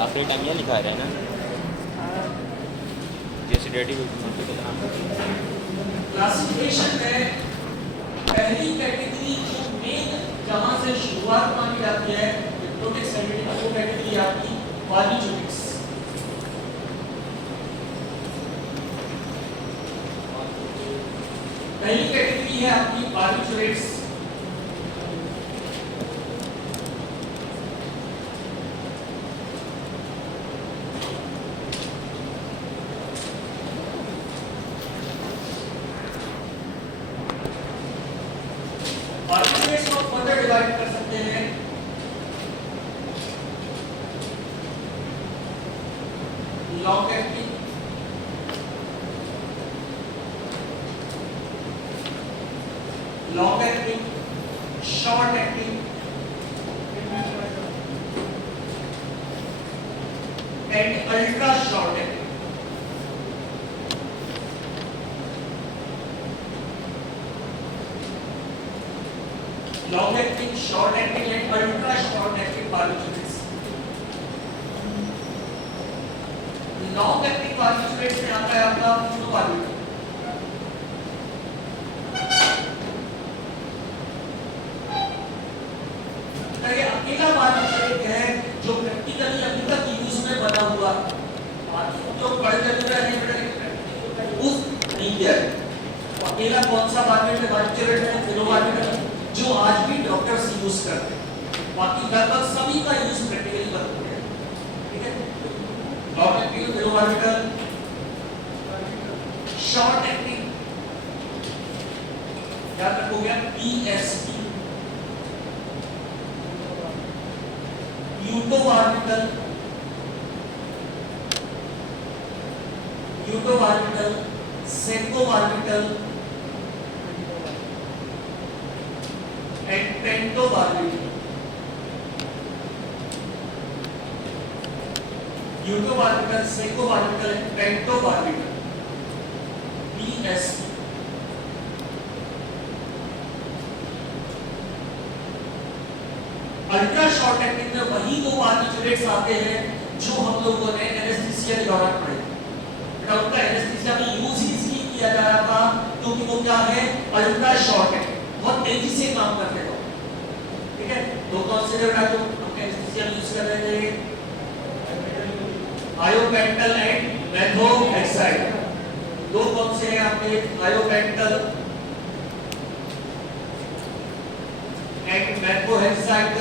आखिरी टाइम यह लिखा रहा है ना, जैसे डेटी क्लासिफिकेशन में पहली कैटेगरी जो मेन जहां से शुरुआत मानी जाती है प्रोटेक्स कैटेगरी, वो कैटेगरी आपकी बार्बिट्यूरेट्स। पहली कैटेगरी है आपकी बार्बिट्यूरेट्स। बार्बिट्यूरेट्स को फर्दर डिवाइड कर सकते हैं long acting, long acting, short acting and ultra short acting. Long acting, short acting and ultra short acting barbiturates. Long acting barbiturates में आता है आपका फ्लूबार्बिटूरेट। ये अकेला बार्बिट्यूरेट है जो प्रैक्टिकली अभी तक यूज में बना हुआ, बाकी जो पढ़ चल रहे हैं यूज नहीं किया है। अकेला कौन सा बार्बिट्यूरेट है? फ्लूबार्बिटूरेट, जो आज भी डॉक्टर्स यूज करते हैं। बाकी लगभग सभी का यूज प्रैक्टिकली बंद हो गया, ठीक है। लॉन्ग एक्टिंग फ्लूबार्बिटूरेट, शॉर्ट एक्टिंग याद रखोगे PSP, butobarbital, butobarbital, secobarbital and pentobarbital. Butobarbital, secobarbital and pentobarbital, PSP. Ultra short acting में वही दो बार्बिट्यूरेट्स आते हैं जो हम लोगों ने एनेस्थीसिया के दौरान पढ़े। बेटा उनका एनेस्थीसिया में यूज ही इसलिए किया जा रहा था क्योंकि वो क्या है, अल्ट्रा शॉर्ट एक्टिंग, बहुत तेजी से काम करते थे, ठीक है। दो कौन से बेटा जो हम एनेस्थीसिया में यूज कर रहे थे, आयोपेंटल एंड मेथोहेक्साइड। दो कौन से हैं आपके, आयोपेंटल एंड मेथोहेक्साइड,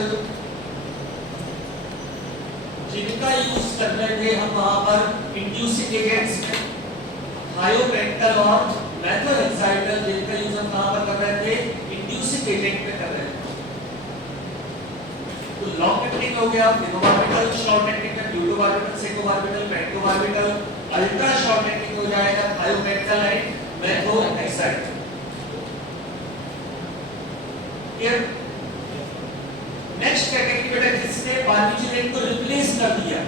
जिनका यूज कर रहे थे हम वहां पर इंड्यूसिंग एजेंट्स में। आयोपेंटल और मेथोहेक्साइड जिनका यूज हम कहां पर कर रहे थे, इंड्यूसिंग एजेंट में कर रहे थे। तो लॉन्ग एक्टिंग हो गया फ्लूबार्बिटल, शॉर्ट एक्टिंग में यूटोबार्बिटल, सेकोबार्बिटल, पेंटोबार्बिटल, अल्ट्रा शॉर्ट एक्टिंग हो जाएगा आयोपेंटल एंड मेथोहेक्साइड। क्लियर? नेक्स्ट कैटेगरी बेटा जिसने बार्बिट्यूरेट को रिप्लेस कर दिया,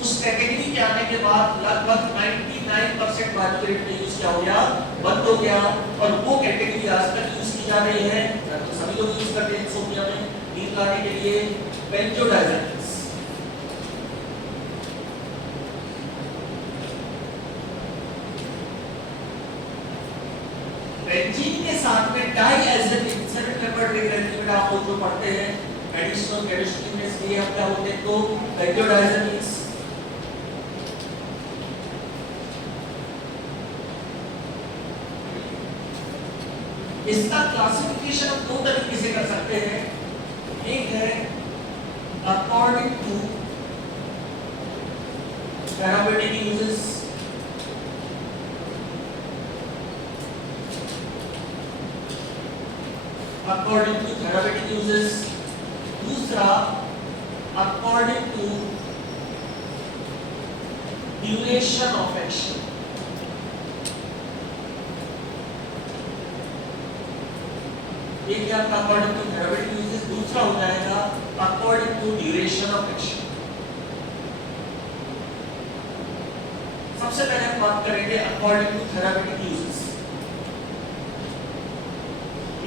उस कैटेगरी के आने के बाद लगभग 99% बार्बिट्यूरेट में यूज क्या हो गया, बंद हो गया। और वो कैटेगरी आज तक यूज की जा रही है, तो सभी लोग यूज करते हैं इंसोम्निया में, नींद लाने के लिए, बेंजोडाइजेपिन्स। बेंजीन के साथ में डाइएजेपिन, सेवन पेपर लिख रहे थे आप लोग जो पढ़ते हैं मेडिसिनल केमिस्ट्री में, इसलिए हम क्या होते हैं तो बेंजोडाइजेपिन्स। इसका क्लासिफिकेशन हम दो तरीके से कर सकते हैं। एक है according to therapeutic uses, according to therapeutic uses. दूसरा according to duration of action. एक क्या आपका अकॉर्डिंग टू थेरापेटिक यूजेस, दूसरा हो जाएगा according to duration of action. सबसे पहले हम बात करेंगे अकॉर्डिंग टू थेरापेटिक यूजेस।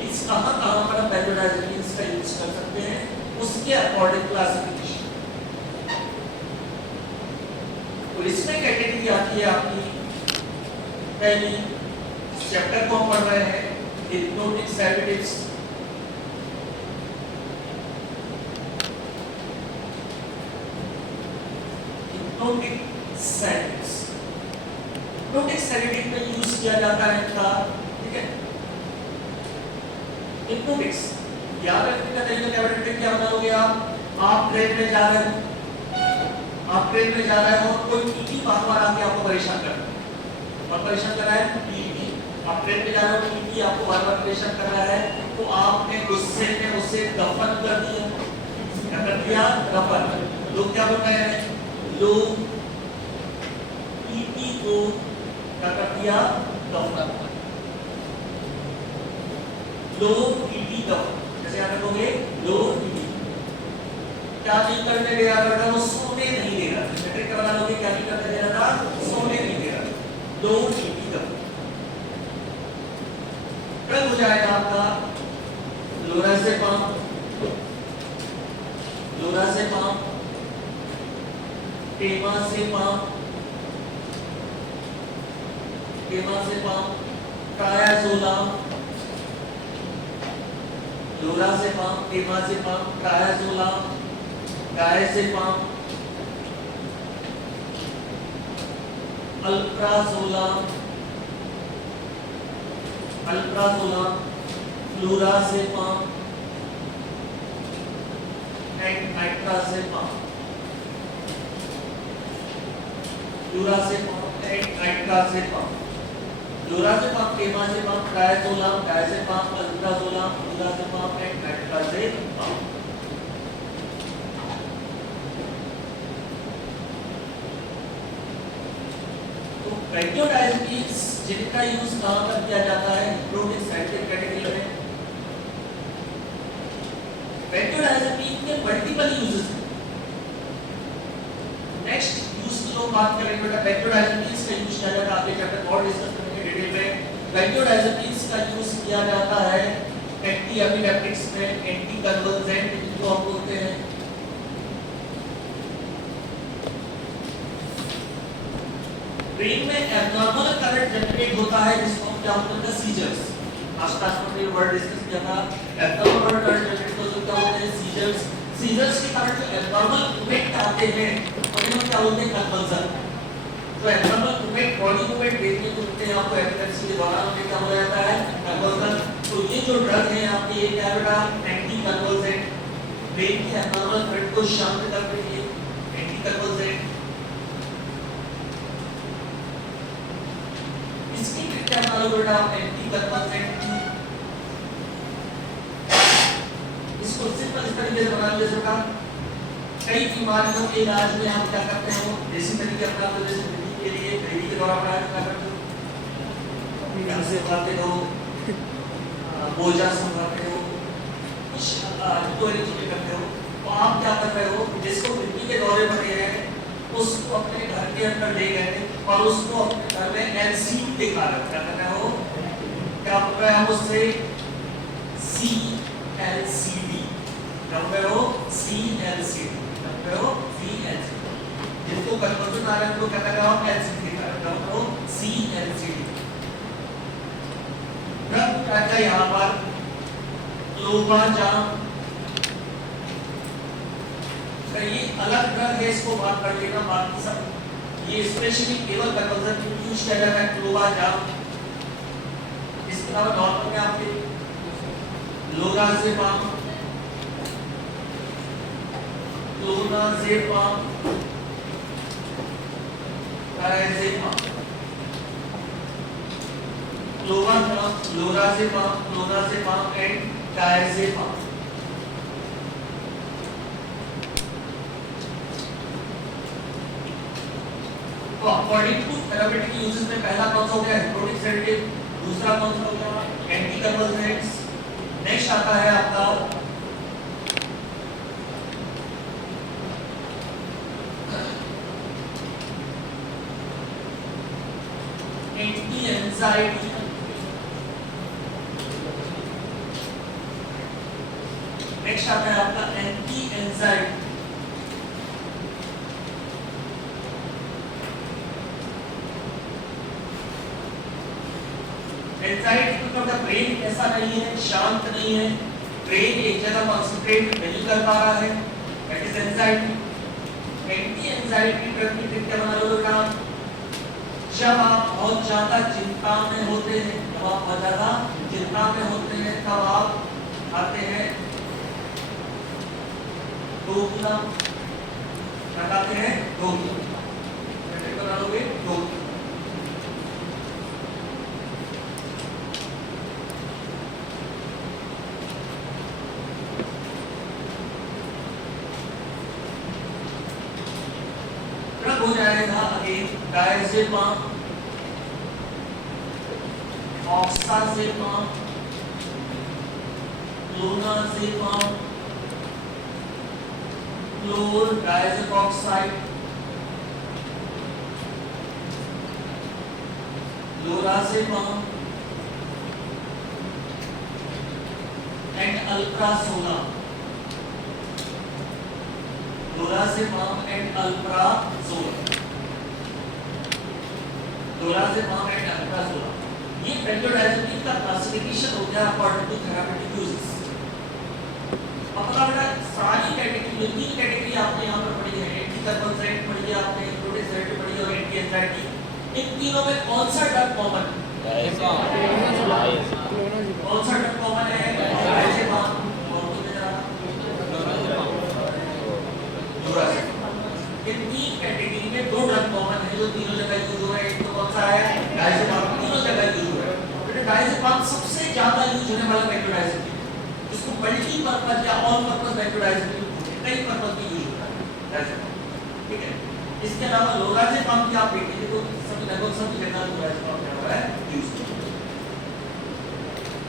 इस कहां पर हम बेंजोडाइजेपिन्स का यूज कर सकते हैं, उसके अकॉर्डिंग क्लासिफिकेशन। जाती है आपकी पहली चैप्टर को हम पढ़ रहे हैं hypnotic sedatives. Hypnotic sedatives, hypnotic sedative में यूज किया जाता है इनका, ठीक है। हिप्नोटिक्स याद रखने का तरीका क्या बेटा, क्या बताओगे आप ट्रेन में जा रहे हो, आप ट्रेन में जा रहे हो, कोई टीटी बार-बार आके आपको परेशान कर रहा है, और परेशान कर रहा है टीटी, आप ट्रेन में जा रहे हो, टीटी आपको बार-बार परेशान कर रहा है, तो आपने गुस्से में उसे दफन कर दिया। क्या कर दिया? दफन। लोग क्या बोल रहे हैं, लोग टीटी को क्या कर दिया? दफन। लोग टीटी दफन, जैसे आप कहोगे लोग टीटी क्या नहीं करने दे रहा था, वो सोने नहीं दे रहा, मैट्रिक का बना लोगे क्या नहीं करने दे रहा था, सोने नहीं दे रहा, दो टीटी दफन। कल हो जाएगा आपका लोराज़ेपाम, लोराज़ेपाम, टेमाज़ेपाम, टेमाज़ेपाम, ट्रायाज़ोलाम, लोराज़ेपाम, टेमाज़ेपाम, ट्रायाज़ोलाम, diazepam, अल्प्राज़ोलाम, अल्प्राज़ोलाम, फ्लोराज़ेपाम and nitrazepam, फ्लोराज़ेपाम and nitrazepam, लोराज़ेपाम, टेमाज़ेपाम, ट्रायाज़ोलाम, diazepam, अल्प्राज़ोलाम, फ्लोराज़ेपाम and nitrazepam. बेंजोडाइज़ेपीन्स जिनका यूज कहां पर किया जाता है, हिप्नोटिक सेडेटिव कैटेगरी में। बेंजोडाइज़ेपीन के मल्टीपल यूजेस हैं। नेक्स्ट यूज की लोग बात करेंगे बेटा, बेंजोडाइज़ेपीन्स का यूज किया जाता है, आगे चैप्टर और डिस्कस करेंगे डिटेल में। बेंजोडाइज़ेपीन्स का यूज किया जाता है एंटी एपिलेप्टिक्स में, एंटी कन्वर्जेंट जिनको हम बोलते हैं। ब्रेन में एब्नॉर्मल करंट जनरेट होता है जिसको हम क्या बोलते हैं, सीजर्स। आज क्लास में हमने वर्ड डिस्कस किया था, एब्नॉर्मल करंट जनरेट होता है, क्या होते हैं, सीजर्स। सीजर्स के कारण जो एब्नॉर्मल मूवमेंट आते हैं उन्हें हम क्या बोलते हैं, कंपल्सन। तो abnormal movement, body movement brain में जो होते हैं आपको एपिलेप्सी के दौरान उन्हें क्या बोला जाता है, कंपल्सन। तो ये जो ड्रग है आपके, ये क्या बेटा, एंटी कंपल्सेंट, ब्रेन के एब्नॉर्मल करंट को शांत करने के लिए एंटी कंपल्सेंट। इसकी क्या मालूम बेटा, एंटी कंपल्सेंट। इसको सिंपल इस तरीके से बना लीजिए बेटा, कई बीमारियों के इलाज में हम क्या करते हैं, देसी तरीके अपनाते हैं, जैसे ब्रीदिंग के लिए ब्रीदिंग के द्वारा अपनाया क्या करते हो, अपनी ढंग से उठाते हो, बोझा संभालते हो, कुछ तो चीजें करते हो। तो आप क्या कर रहे हो, जिसको ब्रीदिंग के दौरे बने हैं उसको अपने घर के अंदर ले गए और उसको अपने घर में एलसीडी दिखा रहे हो, क्या कर रहे हो, क्या बोल रहे हैं उससे, CLCD, क्या बोल रहे हो, CLCD, क्या बोल रहे हो, CLCD, जिसको कन्वर्जन आ रहा है उनको क्या कर रहे हो, LCD दिखा रहे हो, क्या बोल रहे हो, CLCD। ड्रग क्या है यहाँ पर, क्लोबाजाम, ये अलग ड्रग है, इसको बात कर लेना, बाकी सब ये स्पेशली केवल कन्वर्जन के लिए यूज किया जाता है, क्लोबाजाम। इसके अलावा नॉर्मल में आपके लोराज़ेपाम, clonazepam, diazepam, क्लोबाजाम, लोराज़ेपाम, clonazepam and diazepam. तो अकॉर्डिंग टू थेरापेटिक यूजेस में पहला कौन सा हो गया, हिप्नोटिक सेडेटिव, दूसरा कौन सा हो गया, एंटी कन्वर्जेंट्स। नेक्स्ट आता है आपका एंटी एंजाइटी, नेक्स्ट आता है आपका एंटी एंजाइटी। एंजाइटी मतलब ब्रेन ऐसा नहीं है, शांत नहीं है, ब्रेन एक जगह कंसंट्रेट नहीं कर पा रहा है, that is anxiety. Anti anxiety drug की ट्रिक क्या बना लो बेटा, जब आप बहुत ज्यादा चिंता में होते हैं, जब आप बहुत ज्यादा चिंता में होते हैं तब आप आते हैं डोकिया, बताते हैं डोकिया, ट्रिक बना लोगे डोकिया। हो जाएगा again diazepam, oxazepam, clonazepam, chlordiazepoxide, lorazepam and alprazolam, lorazepam and alprazolam, lorazepam and alprazolam. ये बेंजोडाइजेपिन का क्लासिफिकेशन हो गया अकॉर्डिंग टू थेराप्यूटिक यूजेस। अब पता बेटा सारी कैटेगरी, तीन कैटेगरी आपने यहाँ पर पढ़ी है, एंटी कंपल्सेंट पढ़ी है आपने, प्रोटेसेंट पढ़ी है और एंटी एंजाइटी। इन तीनों में कौन सा ड्रग कॉमन है? कौन सा ड्रग कॉमन है? डायजेपाम। और तो मेरा ये तीन कैटेगरी में दो ड्रग कॉमन है जो तीनों जगह यूज हो रहे हैं। एक तो कौन सा है? डायजेपाम, तीनों जगह यूज हो रहा है। बेटा डायजेपाम सबसे ज्यादा यूज होने वाला बेंजोडाइजेपिन, इसको मल्टीपर्पज या ऑल पर्पस बेंजोडाइजेपिन, कई पर्पस में यूज होता है डायजेपाम, ठीक है। इसके अलावा लोराजेपाम की आप देखेंगे तो सभी लगभग सभी जगह लोराजेपाम क्या हो रहा है यूज।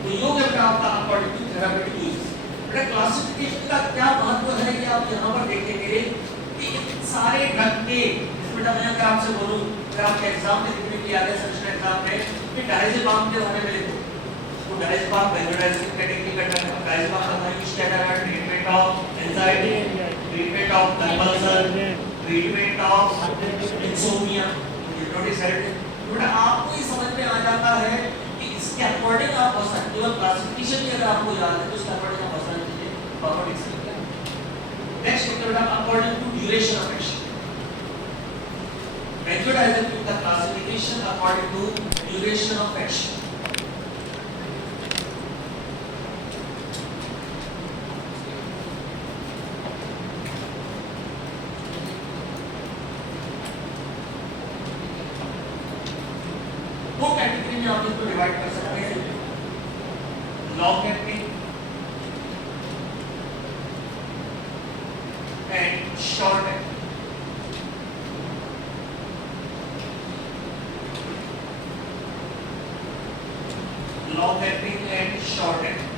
तो योग है आपका अकॉर्डिंग टू थेराप्यूटिक यूज। बेटा क्लासिफिकेशन का क्या महत्व है कि आप यहाँ पर देखेंगे कि सारे ड्रग के, बेटा मैं अगर आपसे बोलूं, अगर आपके एग्जाम में लिखने के लिए आ गया सेमेस्टर एग्जाम में कि डायजेपाम के बारे में लिखो, तो डायजेपाम बेंजोडाइजेपिन कैटेगरी का ड्रग है। डायजेपाम का यूज क्या कर रहा है? Treatment of anxiety, treatment of compulsion, treatment of insomnia, hypnotic sedative. बेटा आपको ये समझ में आ जाता है कि इसके अकॉर्डिंग आप बस केवल क्लासिफिकेशन ही अगर आपको याद है तो उसके अकॉर्डिंग आप बस लीजिए प्रॉपर्टीज। नेक्स्ट है बेटा according to duration of action. Benzodiazepine का classification according to duration of action. दो कैटेगरी में आप इसको डिवाइड कर सकते हैं, long acting and short acting. Long acting and short acting.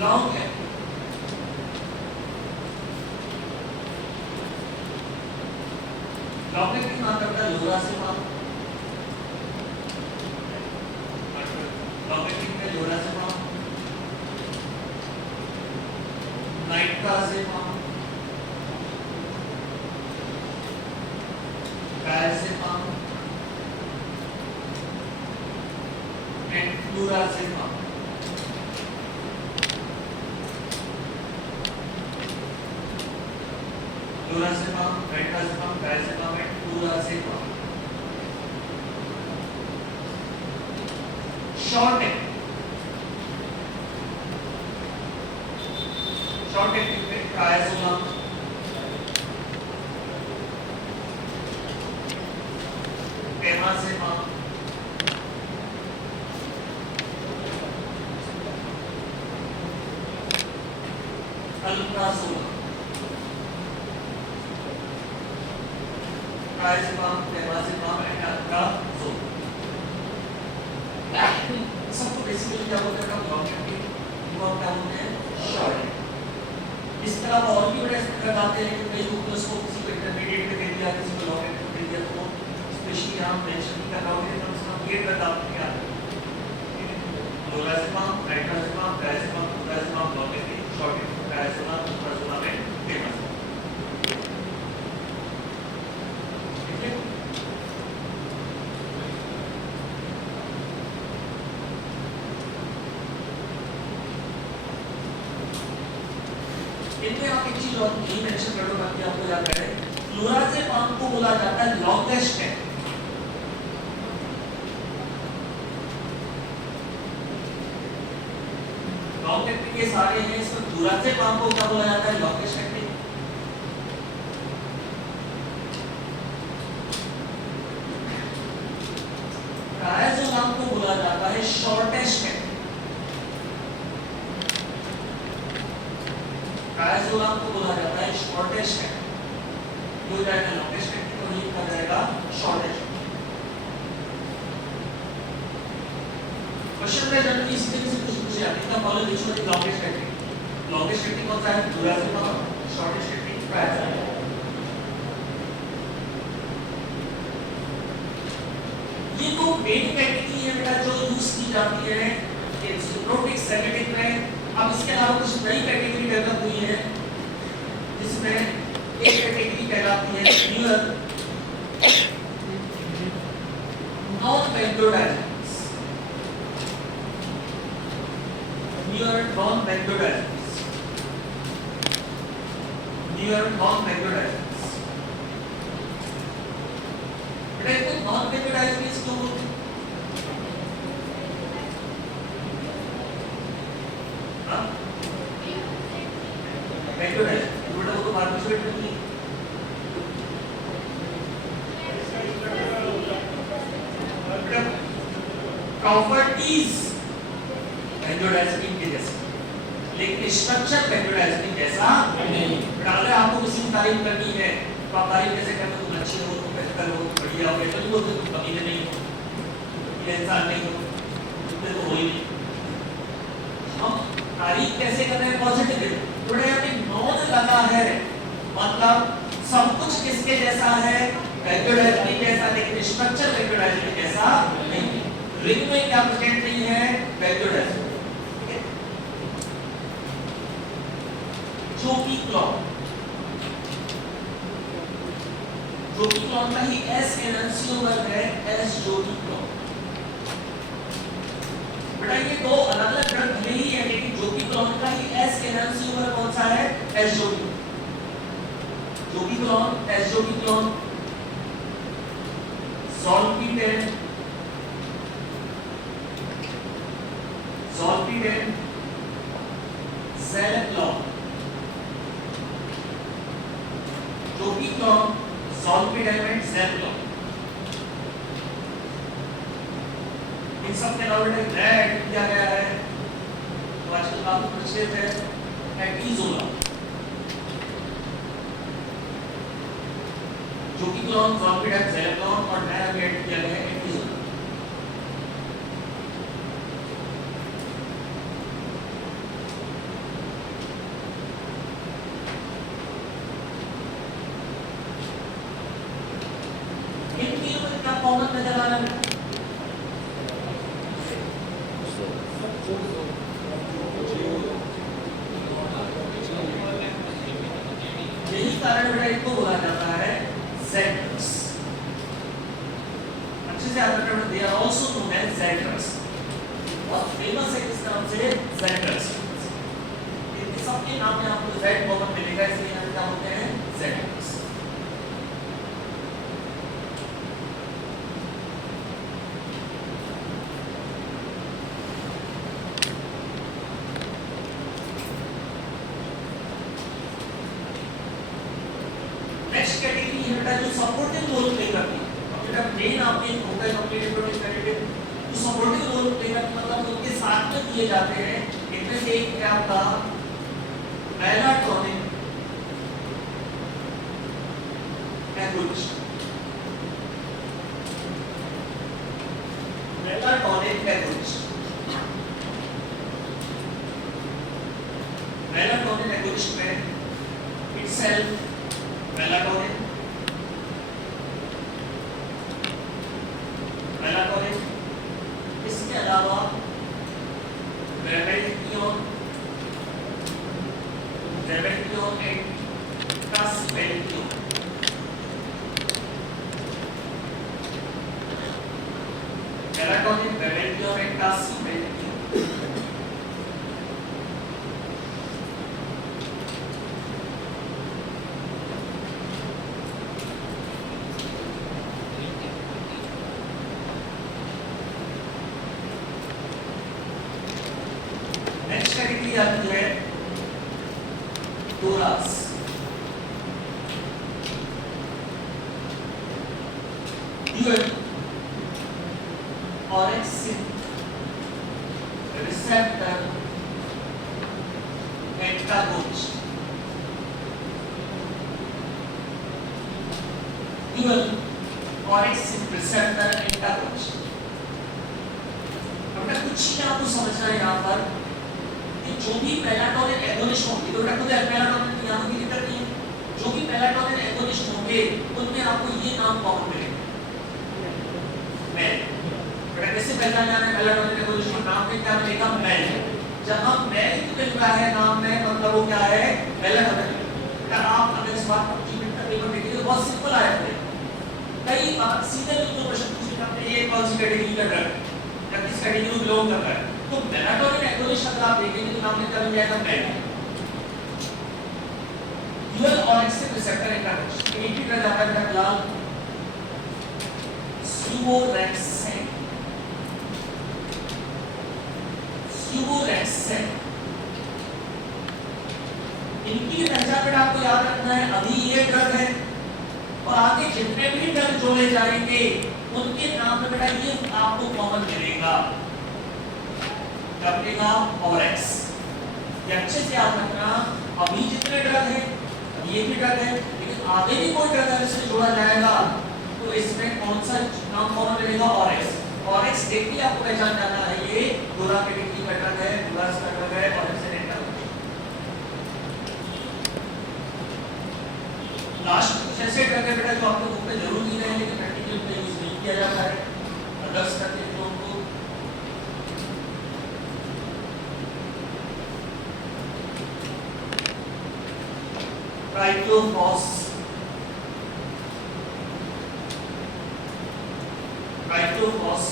Long acting long acting नाम करता है लोराजेपाम। लॉन्ग एक्टिंग में lorazepam, nitrazepam, diazepam and flurazepam. Lorazepam, nitrazepam, diazepam and flurazepam. Short acting, short acting में triazolam, temazepam, alprazolam, triazolam, temazepam and alprazolam. सबको basically क्या बोलते हैं? Long acting, वो क्या बोलते हैं? Short acting. इस तरह और भी बड़े ड्रग आते हैं कि कई लोग उसको किसी को इंटरमीडिएट में दे दिया, किसी को लॉन्ग एक्टिंग दे दिया, तो स्पेशली हम मेंशन नहीं कर रहा हूँ तो उसका ये ड्रग आपको क्या है? Lorazepam, nitrazepam, diazepam, flurazepam, long acting, short acting, triazolam, alprazolam and temazepam. ही मेंशन कर दो ताकि आपको याद रहे। क्लोराजेपाम को बोला जाता है लॉन्गेस्ट कैक्टी। लॉन्ग कैक्टी के सारे हैं, इसमें क्लोराजेपाम को क्या बोला जाता है? Longest cacti. ट्राइजोलाम को बोला जाता है शॉर्टेस्ट कैक्टी। ट्राइजोलाम को बोला जाता है शॉर्टेस्ट कैक्टी। हो जाएगा लॉन्गेस्ट कैक्टी और ये क्या जाएगा शॉर्टेस्ट। क्वेश्चन में जनरली इस तरीके से कुछ पूछे जाते हैं, follow which one is longest acting. Longest acting कौन सा है? क्लोराजेपाम। Shortest acting triazolam. ये तो मेन कैटेगरी है बेटा जो यूज की जाती है सिप्रोटिक सेमेटिक में। अब इसके अलावा कुछ नई कैटेगरी डेवलप हुई है जिसमें एक कैटेगरी कहलाती है newer non benzodiazepines. Newer non benzodiazepines. Newer non benzodiazepines. बेटा इसको नॉन बेंजोडाइजेंस क्यों बोलते हैं? बेंजोडाइजेंस बेटा वो तो पार्टिसिपेट नहीं है। बेटा प्रॉपर्टीज बेंजोडाइजेपिन के जैसे, लेकिन स्ट्रक्चर बेंजोडाइजेपिन जैसा नहीं। बेटा अगर आपको किसी की तारीफ करनी है तो आप तारीफ कैसे करते हो? तुम अच्छे हो, तुम बेहतर हो, बढ़िया हो। ऐसा नहीं बोलते तुम कमीने नहीं हो, तुम इंसान नहीं हो, तुमने तो हो ही नहीं। हम तारीफ कैसे कर रहे हैं? पॉजिटिव। थोड़ा यहाँ पे नॉन लगा है, मतलब सब कुछ किसके जैसा है? बेंजोडाइजेपिन जैसा, लेकिन स्ट्रक्चर बेंजोडाइजेपिन जैसा नहीं है। रिंग में क्या प्रेजेंट नहीं है? बेंजोडाइजेपिन। जोकीक्लॉन, जोकीक्लॉन का ही एस एनंसियोमर है, एस जोकीक्लॉन। बेटा ये दो अलग-अलग ड्रग भले ही है, लेकिन जोकीक्लॉन का ही एस एनंसियोमर कौन सा है? एस जोकीक्लॉन। जोकीक्लॉन, एस जोकीक्लॉन, ज़ोलपीडेम, ज़ोलपीडेम, ज़ेलेक्लॉन। जोकीक्लॉन, ज़ोलपीडेम एंड ज़ेलेक्लॉन। इन सब के अलावा ऐड किया गया है तो आजकल काफी प्रचलित है एटीजोला। जोकीक्लॉन, ज़ोलपीडेम, ज़ेलेक्लॉन और नया ऐड किया गया है एटीजोला। इन तीनों में क्या कॉमन नजर आ रहा है? यही कारण बेटा इनको बोला जाता है ज़ेट्रस। अच्छे से याद रखना, they are also known as Z drugs. बहुत फेमस है किस नाम से? ज़ेट्रस। इनके सबके नाम में आपको Z कॉमन मिलेगा, इसलिए यहाँ क्या होते हैं? ज़ेट्रस। नेक्स्ट कैटेगरी है बेटा जो सपोर्टिव रोल प्ले करती है। अब बेटा मेन आपने होता है कंप्लीट प्रोटेक्टिव, जो सपोर्टिव रोल प्ले करती है मतलब उनके साथ में दिए जाते हैं। इनमें से एक क्या होता? Melatonin agonist. Melatonin agonist. Melatonin agonist में itself मेलाटोनिन, मेलाटोनिन, इसके अलावा ramelteon, ramelteon and tasimelteon. Melatonin, ramelteon and tasimelteon. dual orexin receptor antagonist. Dual orexin receptor antagonist. अब तक कुछ चीजें आपको समझना है यहाँ पर कि जो भी मेलाटोनिन एगोनिस्ट होंगे, तो खुद मेलाटोनिन यहाँ की दिक्कत नहीं है, जो भी मेलाटोनिन एगोनिस्ट होंगे उनमें आपको ये नाम कॉमन मिलेगा, मेल। बेटा कैसे पहचान जाना है मेलाटोनिन एगोनिस्ट का नाम में क्या मिलेगा? मेल। जहाँ मेल मिल रहा है नाम में, मतलब वो क्या है? मेलाटोनिन। बेटा आप अगर इस बात पर ट्रीटमेंट का पेपर देखेंगे तो बहुत सिंपल आया है। कई बार सीधे जो क्वेश्चन पूछे जाते हैं, ये कौन सी कैटेगरी का ड्रग है या किस कैटेगरी में बिलोंग करता है, तो मेलाटोनिन एगोनिस्ट अगर आप देखेंगे तो नाम में क्या मिल जाएगा? Male. Dual orexin receptor antagonist. एक ही ड्रग आता है बेटा फिलहाल सुवोरेक्सेन। सुवोरेक्सेन इनकी पहचान बेटा आपको याद रखना है, अभी ये ड्रग है और आगे जितने भी ड्रग जोड़े जाएंगे उनके नाम में बेटा ये आपको कॉमन मिलेगा, क्या मिलेगा? ऑरेक्स। ये अच्छे से याद रखना, अभी जितने ड्रग हैं, ये भी ड्रग है, लेकिन आगे भी कोई ड्रग अगर इससे जोड़ा जाएगा तो इसमें कौन सा नाम कॉमन मिलेगा? ऑरेक्स। ऑरेक्स देख के आपको पहचान जाना है, ये गोला कैटेगरी का ड्रग है, प्लस का ड्रग है, ऑरेक्स लास्ट कुछ ऐसे ड्रग है बेटा जो आपको बुक में जरूर दिए हैं लेकिन प्रैक्टिकल में यूज नहीं किया जाता है, अदर्स करते हैं लोगों को। ट्राइक्लोफॉस, ट्राइक्लोफॉस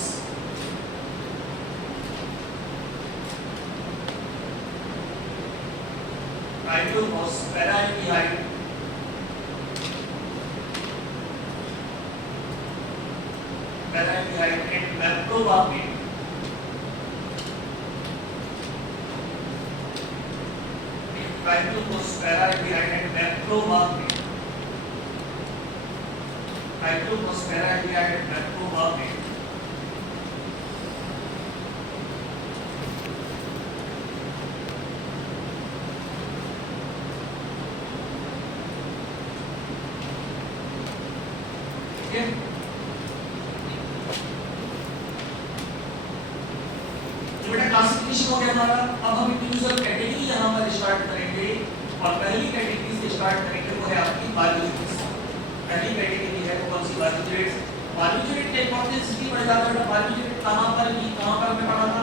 ट्राइक्लोफॉस पैराएल्डिहाइड पैराएल्डिहाइड एंड मेप्रोवापिन। ट्राइक्लोफॉस पैराएल्डिहाइड एंड मेप्रोवापिन। ट्राइक्लोफॉस पैराएल्डिहाइड एंड मेप्रोवापिन क्लासिफिकेशन हो गया हमारा। अब हम इंडिविजुअल कैटेगरी यहाँ पर स्टार्ट करेंगे और पहली कैटेगरी से स्टार्ट करेंगे वो है आपकी बार्बिट्यूरेट्स। पहली कैटेगरी है वो कौन सी? बार्बिट्यूरेट्स। बार्बिट्यूरेट का इंपॉर्टेंस इसलिए बढ़ जाता है, बार्बिट्यूरेट कहाँ पर हमने पढ़ा था?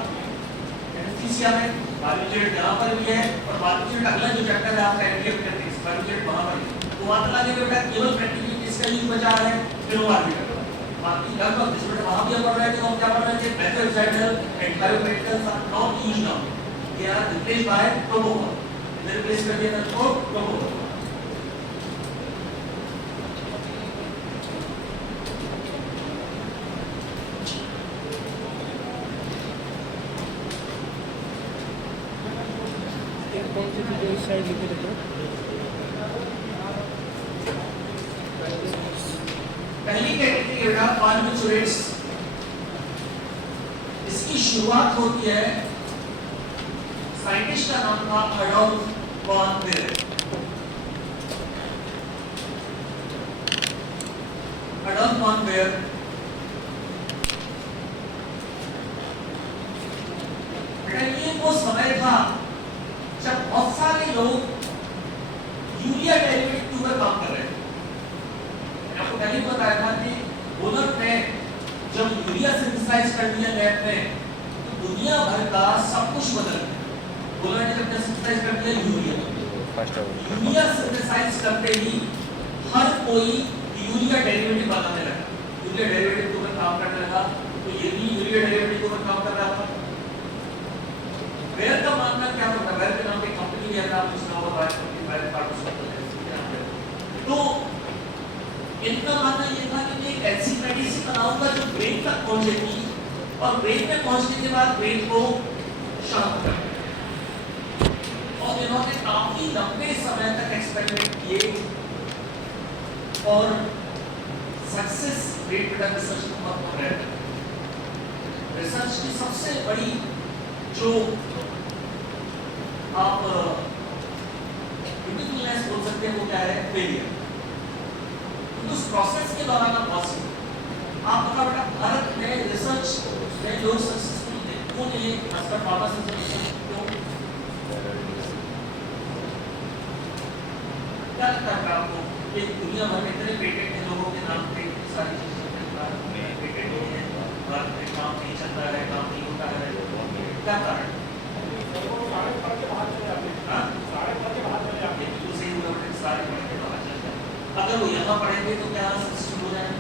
एनेस्थीसिया में। बार्बिट्यूरेट यहाँ पर भी है और बार्बिट्यूरेट अगला जो चैप्टर है आपका एंटीएपिलेप्टिक्स, बार्बिट्यूरेट वहाँ पर है। तो वहाँ तक आगे बेटा केवल प्रैक्टिकली किसका यूज बचा है? फेनोबार्बिटल। बाकी लगभग जिस बेटा वहाँ भी हम पढ़ रहे थे, हम क्या पढ़ रहे थे? मेथोहेक्साइडल एंड थायोमेटिकल्स are not used now, they are replaced by propofol. इधर रिप्लेस कर दिया था प्रोपोफॉल। कौन सी चीज़ें इस साइड लिखे थे? पहली कैटेगरी बेटा बार्बिट्यूरेट्स। इसकी शुरुआत होती है, साइंटिस्ट का नाम था Adolf von Baeyer. Adolf von Baeyer बेटा ये वो समय था जब बहुत सारे लोग यूरिया डेरिवेटिव पर काम कर रहे थे। आपको पहले ही बताया था कि बोलर ने जब यूरिया सिंथेसाइज कर दिया लैब में तो दुनिया भर का सब कुछ बदल गया। बोलर ने जब सिंथेसाइज कर दिया यूरिया सिंथेसाइज करते ही हर कोई यूरिया डेरिवेटिव बनाने लगा, यूरिया डेरिवेटिव के ऊपर काम करने लगा। तो ये भी यूरिया डेरिवेटिव के ऊपर काम कर रहा था। वेयर का मानना क्या होता है? वेयर के नाम की कंपनी है, नाम उसका और बात करती है फार्मास्यूटिकल। तो इनका मानना ये था कि मैं एक ऐसी मेडिसिन बनाऊंगा जो ब्रेन तक पहुंचेगी और ब्रेन में पहुंचने के बाद ब्रेन को शांत कर देगा। और इन्होंने काफी लंबे समय तक एक्सपेरिमेंट किए और सक्सेस रेट बेटा रिसर्च में बहुत कम रहता है। रिसर्च की सबसे बड़ी जो आप ब्यूटीफुलनेस बोल सकते हैं वो क्या है, फेलियर। तो उस प्रोसेस के दौरान आप पॉसिबल आप बता बेटा भारत में रिसर्च में लोग सक्सेसफुल थे क्यों नहीं, खासकर फार्मास्यूटिकल क्यों, क्या लगता है आपको? ये दुनिया भर में इतने पेटेंट हैं लोगों के नाम पे, सारी चीजें भारत में पेटेंट हुए हैं, भारत में काम नहीं चलता है, काम नहीं होता है, क्या कारण? सारे पढ़ के बाहर चले जाते हैं। सही हुआ, सारे पढ़ के बाहर चले जाते हैं। अगर वो यहाँ पढ़ेंगे तो क्या सक्सेसफुल हो जाएंगे?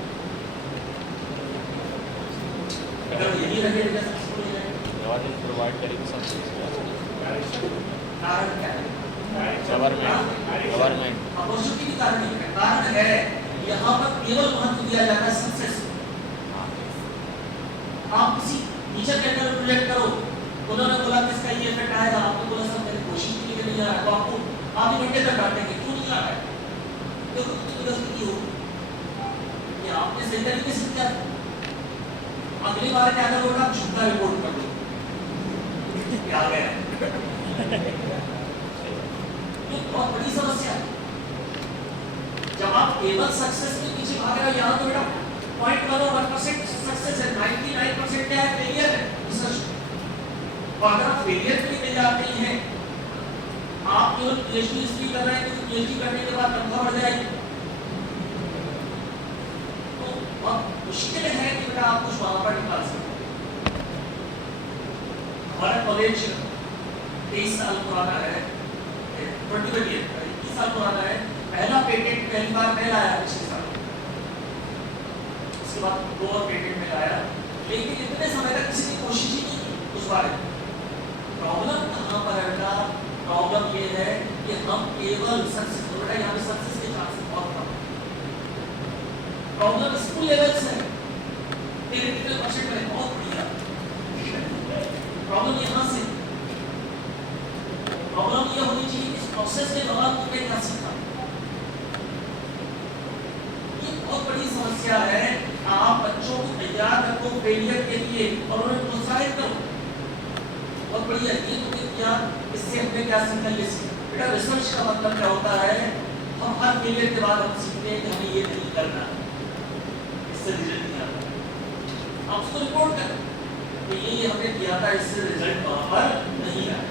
अगर वो यही रहे तो सक्सेसफुल हो जाएंगे? प्रोवाइड करेगी सब चीज़। कारण क्या है? गवर्नमेंट अपॉर्चुनिटी की कारण नहीं है, कारण है यहाँ पर केवल महत्व दिया जाता है सक्सेस। आप किसी टीचर के अंदर प्रोजेक्ट करो, उन्होंने बोला कि इसका ये इफेक्ट आएगा, आपने बोला सर मैंने कोशिश की लेकिन नहीं आ रहा, तो आपको आधे घंटे तक डांटेंगे क्यों नहीं आ रहा है, तो गलती की होगी कि आपने सही तरीके से किया। अगली बार क्या करोगे, आप झूठा रिपोर्ट कर दो क्या आ गया। ये बहुत बड़ी समस्या है। जब आप केवल सक्सेस के पीछे भाग रहे हो, यहाँ तो बेटा 0.1% सक्सेस है, 99% क्या है, फेलियर है रिसर्च। और अगर आप फेलियर पे ले जाते हैं, आप केवल पीएचडी इसलिए कर रहे हैं क्योंकि पीएचडी करने के बाद तनख्वाह बढ़ जाएगी, तो बहुत मुश्किल है कि बेटा आप कुछ वहां पर निकाल सकते। हमारा कॉलेज 23 साल पुराना है, 21 साल पुराना है। पहला पेटेंट पहली बार मैं लाया पिछले साल, उसके बाद 2 और पेटेंट में लाया, लेकिन इतने समय तक किसी ने कोशिश ही नहीं की उस बारे में। प्रॉब्लम कहाँ पर है बेटा? प्रॉब्लम ये है कि हम केवल सक्सेस, बेटा यहाँ पे सक्सेस के चांसेस बहुत कम है। प्रॉब्लम स्कूल लेवल से है, थियरिटिकल परसेंट में बहुत बढ़िया। प्रॉब्लम यहाँ से, प्रॉब्लम ये होनी चाहिए कि इस प्रोसेस के दौरान तुमने क्या सीखा। ये बहुत बड़ी समस्या है। आप बच्चों को तैयार रखो फेलियर के लिए और उन्हें प्रोत्साहित करो, बहुत बढ़िया ये तुमने किया, इससे हमने क्या सीखा, ये सीखा। बेटा रिसर्च का मतलब क्या होता है, हम हर फेलियर के बाद हम सीखते हैं कि हमें ये नहीं करना, इससे रिजल्ट नहीं आता, आप उसको रिपोर्ट करें कि ये हमने किया था, इससे रिजल्ट वहां पर नहीं आया।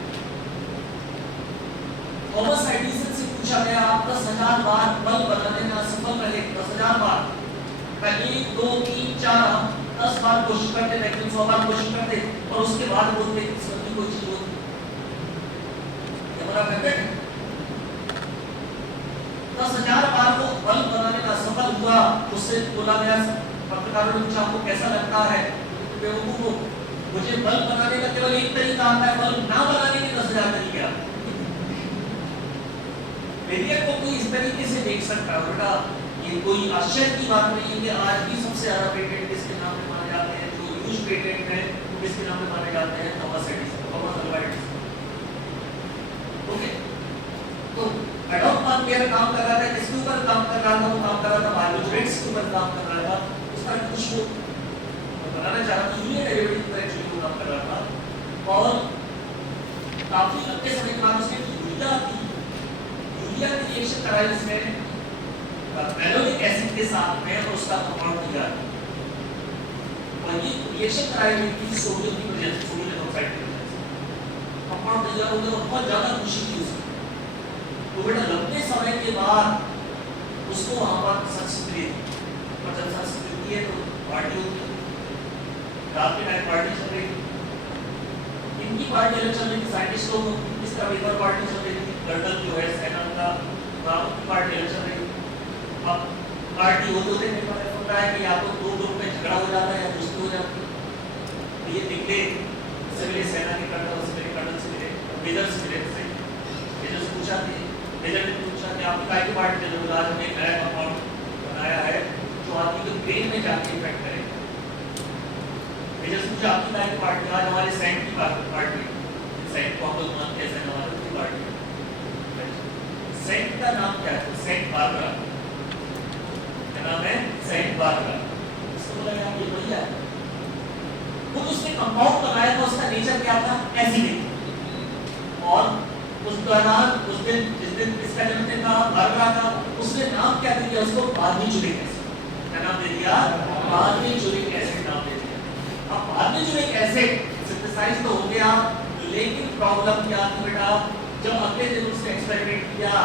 थॉमस एडिसन से पूछा गया, आप 10,000 बार बल्ब बनाने में असफल रहे, 10,000 बार, 1 2 3 4 हम 10 बार कोशिश करते, लेकिन 100 बार कोशिश करते और उसके बाद बोलते कि इसमें कोई चीज होती, ये हमारा मेथड है। 10,000 बार वो बल्ब बनाने में असफल हुआ, उससे बोला गया, पत्रकारों ने पूछा आपको कैसा लगता है, बेवकूफो मुझे बल्ब बनाने का केवल एक तरीका आता है, बल्ब ना बनाने के 10,000 तरीके आते हैं। फेलियर को कोई इस तरीके से देख सकता है बेटा, ये कोई आश्चर्य की बात नहीं है कि आज भी सबसे ज्यादा पेटेंट किसके नाम पे माने जाते हैं, जो यूज पेटेंट है वो किसके नाम पे माने जाते हैं, Thomas Edison, Thomas Alva Edison. Okay, तो एडॉल्फ मार्केर काम कर रहा था, किसके ऊपर काम कर रहा था, वो काम कर रहा था बायोलॉजिक्स के ऊपर काम कर रहा था, उसका कुछ वो बनाना चाह रहा था, यूनिट डेरिवेटिव पर एक्चुअली वो काम कर रहा था, और काफी लंबे समय के बाद उसने यूरिया रिएक्शन कराई उसमें मैलोनिक एसिड के साथ में और उसका कंपाउंड दिया, और ये रिएक्शन कराई हुई थी सोडियम की वजह से, सोडियम ऑक्साइड की वजह से कंपाउंड तैयार हो गया और बहुत ज्यादा खुशी थी उसको। तो बेटा लंबे समय के बाद उसको वहां पर सक्सेस मिली, और जब सक्सेस मिलती है तो पार्टी होती है, रात के टाइम पार्टी चल रही थी, इनकी पार्टी अलग चल रही थी, साइंटिस्ट लोग इसका पेपर पार्टी चल रही थी, गर्डन जो है सेना का राम की पार्टी अलग चल रही थी। अब पार्टी होते होते पेपर होता है कि या तो 2 ग्रुप में झगड़ा हो जाता है या दोस्ती हो जाती है। तो ये निकले से मिले, सेना के कर्नल से मिले, कर्नल से मिले, मेजर से मिले, मेजर से पूछा कि मेजर ने पूछा कि आपकी काय की पार्टी चल रही है, आज हमने एक नया कंपाउंड बनाया है जो आदमी के ब्रेन में जाके इफेक्ट करे। मेजर से पूछा आपकी काय की पार्टी, आज हमारे सैंट की पार्टी, सैंट को हम लोग मानते हैं, सैंट हमारे की पार्टी। सेंट का नाम क्या है? सेंट बारबरा, क्या नाम है? सेंट बार का। उसने बोला यार ये बढ़िया है। वो उसने कंपाउंड बनाया था, उसका नेचर क्या था? एसिडिक। और उस दौरान उस दिन जिस दिन इसका जन्मदिन था, मर रहा था, उसने नाम क्या दे दिया उसको? बार्बिटूरिक एसिड। क्या नाम दे दिया? बार्बिटूरिक एसिड नाम दे दिया। अब बार्बिटूरिक एसिड सिंथेसाइज तो हो गया, लेकिन प्रॉब्लम क्या थी बेटा? जब अगले दिन उसने एक्सपेरिमेंट किया,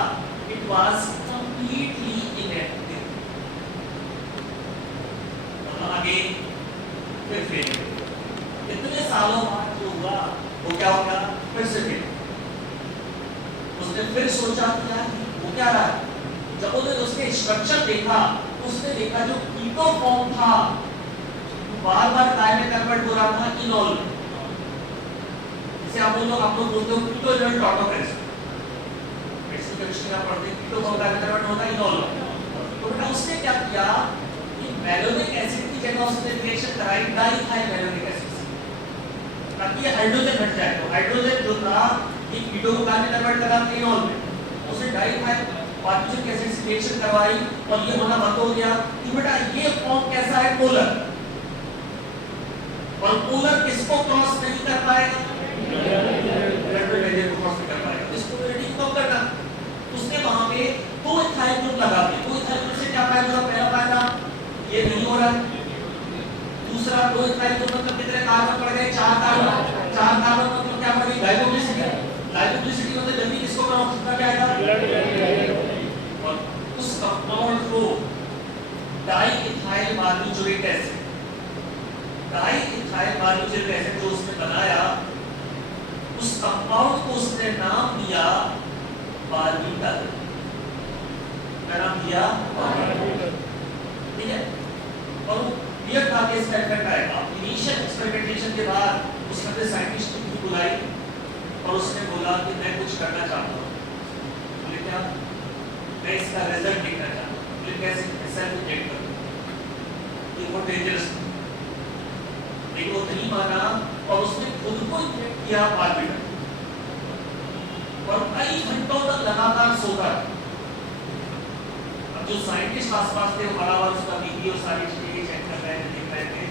it was completely inactive. Again फिर फेल। इतने सालों बाद जो हुआ वो क्या हो गया? फिर से फेल। उसने फिर सोचा कि यार वो क्या रहा है? जब उसने उसके स्ट्रक्चर देखा, उसने देखा जो कीटो फॉर्म था बार-बार काय में कन्वर्ट हो रहा था इनॉल में। जैसे आप लोग बोलते हो कीटो इनॉल टॉटोफेस। मेडिसिन केमिस्ट्री में पढ़ते हैं कीटो फॉर्म का कन्वर्ट होता है इनॉल। तो बेटा उसने क्या किया कि मैलोनिक एसिड की जगह उसने रिएक्शन कराई डाइथाइल मैलोनिक एसिड से, ताकि ये हाइड्रोजन हट जाए। तो हाइड्रोजन जो था ये कीटो को काय में कन्वर्ट कर रहा था इनॉल में। उसने डाइथाइल बार्बिटूरिक एसिड से रिएक्शन करवाई और ये होना बंद हो गया कि बेटा ये फॉर्म कैसा है? पोलर। और पोलर किसको क्रॉस नहीं कर पाएगा? ब्लड मेडियर को क्रॉस नहीं कर पाएगा। इसको रेडी कब करना? उसने वहां पे दो इथाइल ग्रुप लगा दिए। दो इथाइल ग्रुप से क्या फायदा हुआ? पहला फायदा ये नहीं हो रहा। दूसरा दो इथाइल ग्रुप मतलब कितने कार्बन पड़ गए? 4 कार्बन। 4 कार्बन मतलब क्या पड़ गई? लाइपोप्सिसिटी। लाइपोप्सिसिटी मतलब जल्दी किसको क्रॉस कर जाएगा? और उस कंपाउंड को डाइइथाइल बार्बिटूरिक एसिड, डाइइथाइल बार्बिटूरिक एसिड जो उसने बनाया, उस कंपाउंड को उसने नाम दिया बार्बिटल। क्या नाम दिया? बार्बिटल। ठीक है। और ये था कि इसका इफेक्ट आएगा। इनिशियल एक्सपेरिमेंटेशन के बाद उसने अपने साइंटिस्ट को बुलाई और उसने बोला कि मैं कुछ करना चाहता हूँ। बोले क्या? मैं इसका रिजल्ट देखना चाहता हूँ। बोले कैसे? सेल्फ इंजेक्ट करूँ। ये बहुत डेंजरस है। लेकिन वो नहीं माना और उसने खुद को इंजेक्ट किया बार्बिटल और कई घंटों तक लगातार सोता रहा। अब जो साइंटिस्ट आसपास थे वो बराबर उसका बीपी और सारी चीजें चेक कर रहे थे, देख रहे थे।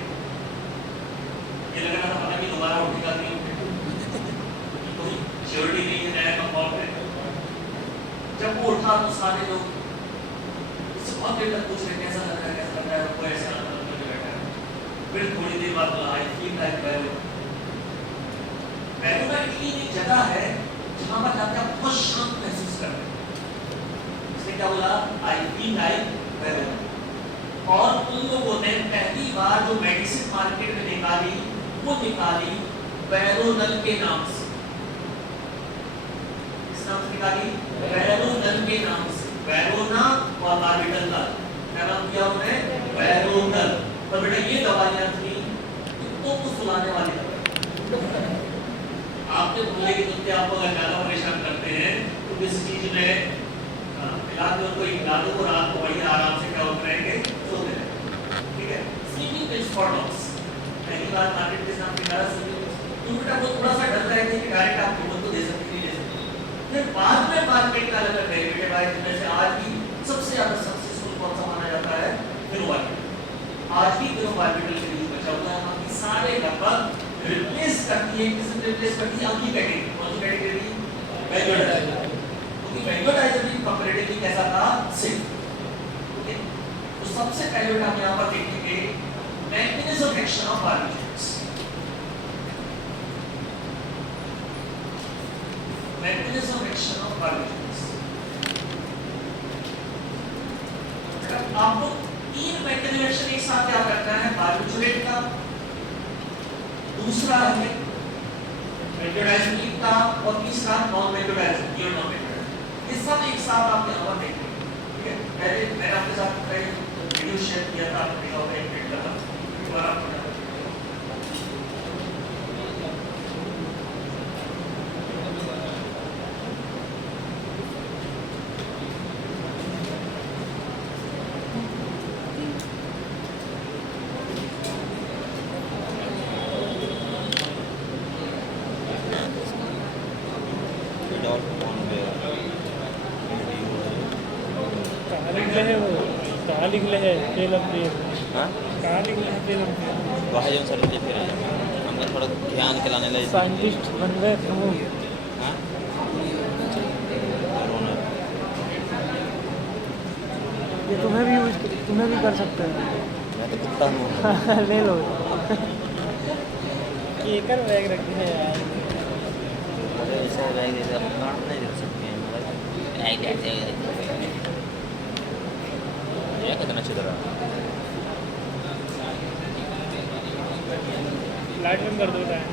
ये लग रहा था पता नहीं दोबारा उठेगा नहीं उठेगा, कोई श्योरिटी नहीं है नया कंपाउंड है। जब वो उठा तो सारे लोग उससे बहुत देर तक पूछ रहे कैसा लग रहा है, कैसा लग रहा है। वो ऐसा लग बैठा है। फिर थोड़ी देर बाद बोला आई फील लाइक बैरोना। बैरोना इटली में एक जगह है जहां पर जाके आप बहुत शांत महसूस करते हैं। इसने क्या बोला? आई फील लाइक बैरोना। और उन लोगों ने पहली बार जो मेडिसिन मार्केट में निकाली वो निकाली बैरोनल के नाम से। किस नाम से निकाली? बैरोनल के नाम से। बैरोना और बार्बिटल का क्या नाम दिया उन्होंने? बैरोनल। और बेटा ये दवाइयां थी कुत्तों को सुलाने वाली दवाई। आपके बोले कि कुत्ते आपको अगर ज्यादा परेशान करते हैं तो किसी चीज में मिला के उनको हिला दो और रात को बढ़िया आराम से क्या होते रहेंगे? सोते रहेंगे। ठीक है। स्लीपिंग पिल्स फॉर डॉग्स पहली बार मार्केट के सामने निकाला स्लीपिंग पिल्स। तो बेटा वो थोड़ा सा डर रहे थे कि डायरेक्ट आप ह्यूमन को दे सकते नहीं दे सकते। फिर बाद में मार्केट का अलग डेरिवेटिव आए जिनमें से आज भी सबसे ज्यादा सक्सेसफुल कौन सा माना जाता है? फिनोबार्बिटल। आज भी फिनोबार्बिटल के लिए बचा हुआ है। बाकी सारे लगभग रिप्लेस करती है, किसी रिप्लेस करती है अगली कैटेगरी। कौन सी कैटेगरी? बेंजोडाइजेपिन। क्योंकि बेंजोडाइजेपिन कंपैरेटिवली कैसा था? सेफ। ओके। तो सबसे पहले बेटा हम यहां पर देखेंगे mechanism of action of barbitals. Mechanism of action of barbitals. आपको 3 मैकेनिज्म एक्शन एक साथ याद रखना है। बार्बिटूरेट का, दूसरा है बेंजोडाइजेपिन का और तीसरा नॉन बेंजोडाइजेपिन या नॉन बेंजोडाइजेपिन। ये सब एक साथ आप यहां पर देखेंगे। ठीक है। पहले मैंने आपके साथ वीडियो शेयर किया था, आपने देखा होगा एक मिनट का। दोबारा आपको कहाँ लिख रहे हैं? वो कहाँ लिख रहे हैं? टेल ऑफ हाँ कहाँ निकले हैं फिल्म के? वहाँ जो सर मुझे फिर हमने थोड़ा ध्यान के लाने लगे साइंटिस्ट बन गए तुम। हाँ कोरोना ये तुम्हें भी कर सकते हैं। मैं तो कुत्ता हूँ ले लो। केकर बैग रखे हैं यार। अरे ऐसा बैग जैसे हम गाँव नहीं रख सकते हैं मतलब ये कितना अच्छी तरह लाइट बंद कर दो टाइम।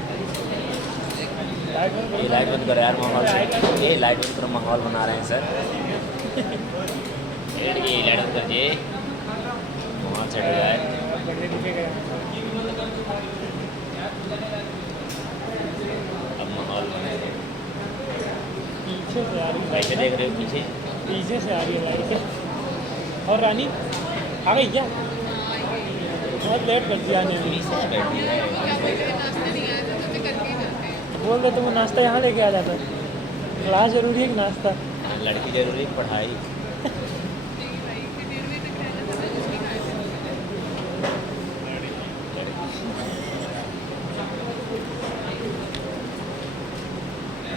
लाइट बंद ये लाइट बंद करो यार माहौल से ये लाइट बंद करो माहौल बना रहे हैं सर ये लाइट बंद कर ये माहौल सेट हो जाए बढ़िया दिखेगा। अब माहौल बने पीछे से आ रही कैसे है। देख रहे हो पीछे पीछे से आ रही है लाइट। और रानी आ गई क्या? बहुत लेट कर दिया आने में। पीछे बैठी है बोल रहे तुम नाश्ता यहाँ लेके आ जाता। क्लास जरूरी है कि नाश्ता? लड़की जरूरी पढ़ाई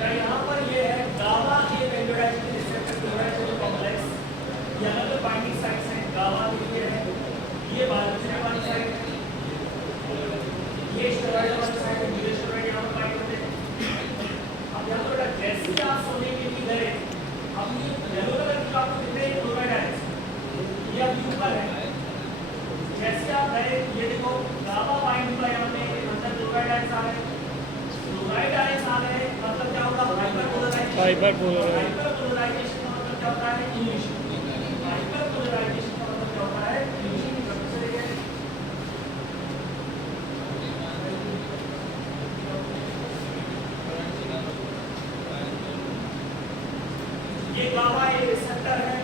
यहाँ पर ये है गावा के वेंडोडाइजिंग रिसेप्टर क्लोराइड कॉम्प्लेक्स। यहाँ पे बाइंडिंग साइट्स हैं गावा के लिए है, ये बायोलॉजिकल वाली साइट है, ये स्टेरॉइड वाली साइट है, ये स्टेरॉइड यहाँ पर बाइंड होते हैं। अब यहाँ पर जैसे ही आप सोने के लिए गए, अब ये येलो कलर की आपको दिख रहे हैं क्लोराइड आयंस, ये अभी ऊपर है। जैसे आप गए ये देखो गावा बाइंड हुआ यहाँ पे, अंदर क्लोराइड आयंस आ गए, क्लोराइड आयंस आ गए, मतलब क्या होगा हाइपरपोलराइजेशन। हाइपरपोलराइजेशन हाइपरपोलराइजेशन का मतलब क्या होता है इल्यूशन। हाइपरपोलराइजेशन का मतलब क्या होता है इल्यूशन। ये गावा एक रिसेप्टर है,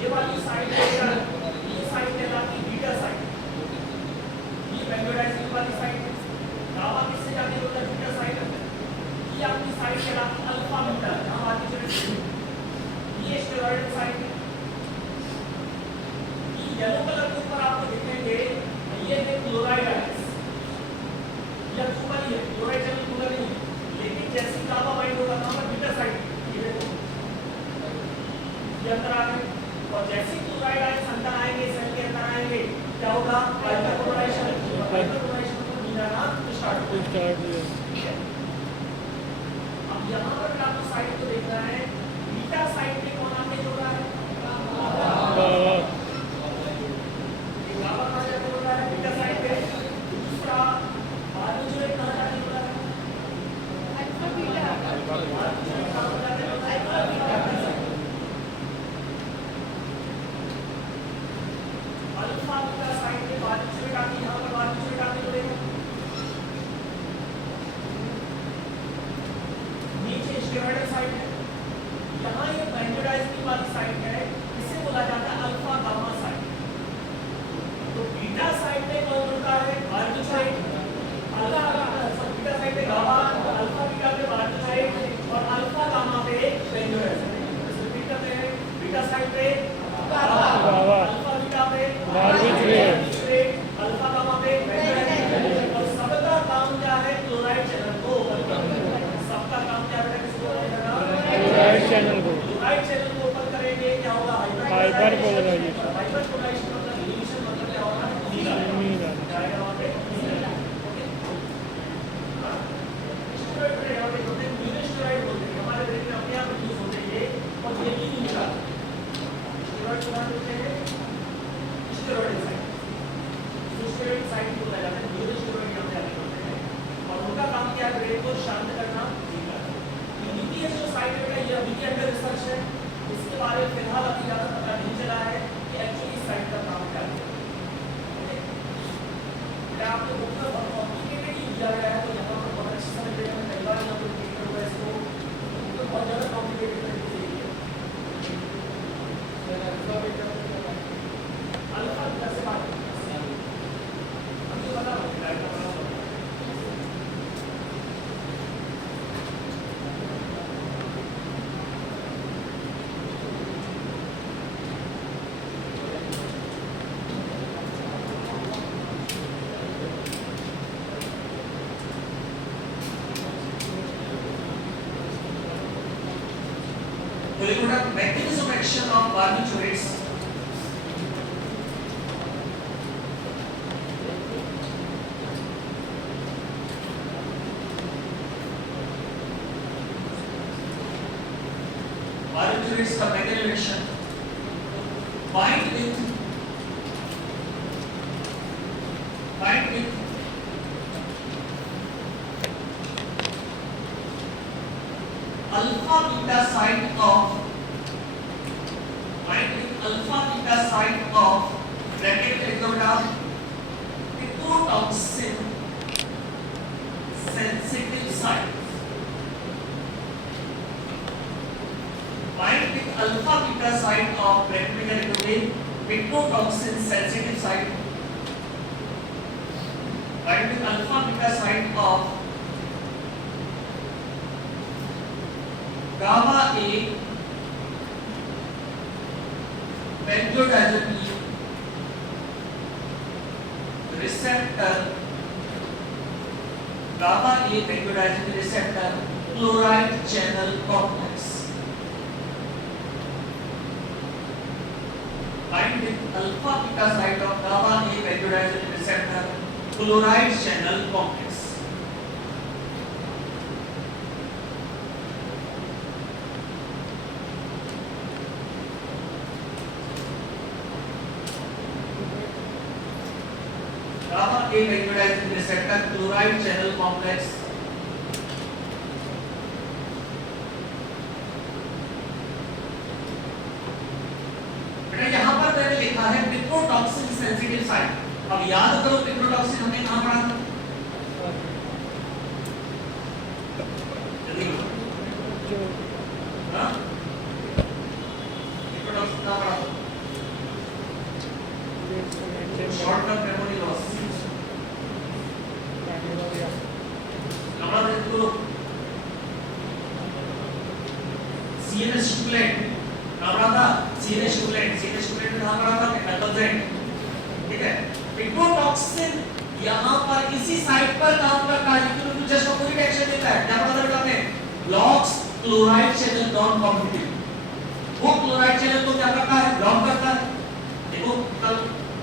ये वाली साइड ये साइड कहलाती है बीटा साइड, ये वेंडोडाइजिंग वाली साइड है। गावा किससे जाती होता है बीटा साइड, ये आपकी साइड कहलाती है अल्फा बीटा, यहाँ आती चले ये स्टेरॉइड साइड है। ये येलो कलर के ऊपर आपको दिखेंगे ये है क्लोराइड आयंस, ये ऊपर ही है क्लोराइड चैनल खुला नहीं है, लेकिन जैसे ही गावा बाइंड होगा कहाँ पर बीटा साइड ये अंदर आ गए, और जैसे ही क्लोराइड आयंस अंदर आएंगे सेल के अंदर आएंगे क्या होगा हाइपरपोलराइजेशन। हाइपरपोलराइजेशन को मिलाना स्टार्ट हो स्टार्ट। अब यहाँ पर आपको साइड को देखना है, बीटा साइड पे कौन आके जुड़ रहा है, ये गावा कहाँ जाके जुड़ रहा है बीटा साइड पे। दूसरा बाद में जो एक कहाँ जाके जुड़ रहा है alpha beta, alpha beta side के बाद जो आके यहाँ पर बाद जो आके जुड़ेगा। नीचे स्टेरॉइडल साइट है, यहाँ ये वेंडोडाइजिंग वाली साइट है, इसे बोला जाता है अल्फा गामा साइट। तो बीटा साइट पे कौन जुड़ता है बायोलॉजिक, अल्फा बीटा साइट पे गामा, अल्फा बीटा पे बायोलॉजिक और अल्फा गामा पे वेंडोडाइजिंग। रिपीट करते हैं, बीटा साइट पे गामा, अल्फा बीटा पे बायोलॉजिक, अल्फा गामा पे वेंडोडाइजिंग। और सबका काम क्या है क्लोराइड चैनल को ओपन करना, सबका काम क्या है क्लोराइड चैनल को ओपन करेंगे, क्या होगा हाइपरपोलराइजेशन। हाइपरपोलराइजेशन मतलब इल्यूशन मतलब क्या होगा नीला जाएगा वहां पे स्टेरॉइड पे यहाँ पे होते हैं यूनिस्टेरॉइड बोलते हैं, हमारे ब्रेन में अपने आप यूज होते हैं ये, और ये भी नीला स्टेरॉइड को बोलते हैं स्टेरॉइड साइट, स्टेरॉइड साइट बोला जाता है, यूनिस्टेरॉइड यहाँ पे आते हैं और उनका काम क्या है ब्रेन को शांत करना। यूनिटी जो साइट है ये अभी के अंडर रिसर्च है, इसके बारे में फिलहाल अभी ज़्यादा पता नहीं चला है कि एक्चुअली साइट का काम क्या है। क्या आपको बुक में बहुत कॉम्प्लिकेटेड ही दिया गया है, तो यहाँ पर बहुत अच्छी समझ में कई बार यहाँ पर देख रहे हो इसको तो बहुत ज़्यादा कॉम्प्लिकेटेड तरीके से लिखा है। अल्फा बीटा से बात अभी बता the mechanism action of barbiturates? Barbiturates का mechanism action bind with alpha beta site of bracket phytotoxin sensitive site. Bind with alpha beta site of bracket phytotoxin sensitive site. Bind with alpha beta site of gamma A benzodiazepine receptor, gamma A benzodiazepine receptor chloride channel complex. Bind with alpha beta site of gamma A benzodiazepine receptor chloride channel complex. Gamma A benzodiazepine receptor chloride channel complex. बेटा यहाँ पर मैंने लिखा है पिप्रोटॉक्सिन sensitive site. अब याद करो पिप्रोटॉक्सिन हमने कहाँ पढ़ा था? जल्दी करो। हाँ? पिप्रोटॉक्सिन कहाँ पढ़ा था? Short term memory loss. Number देखो CNS स्टूडेंट नाम था CNS स्टूडेंट में नाम रहा था मेथोजेन। ठीक है, पिप्रोटॉक्सिन यहाँ पर इसी साइट पर काम करता है लेकिन उसको जस्ट अपोजिट एक्शन देता है। क्या पता लगा हमें? Blocks chloride channel non competitive. वो क्लोराइड चैनल को क्या करता है? ब्लॉक करता है। देखो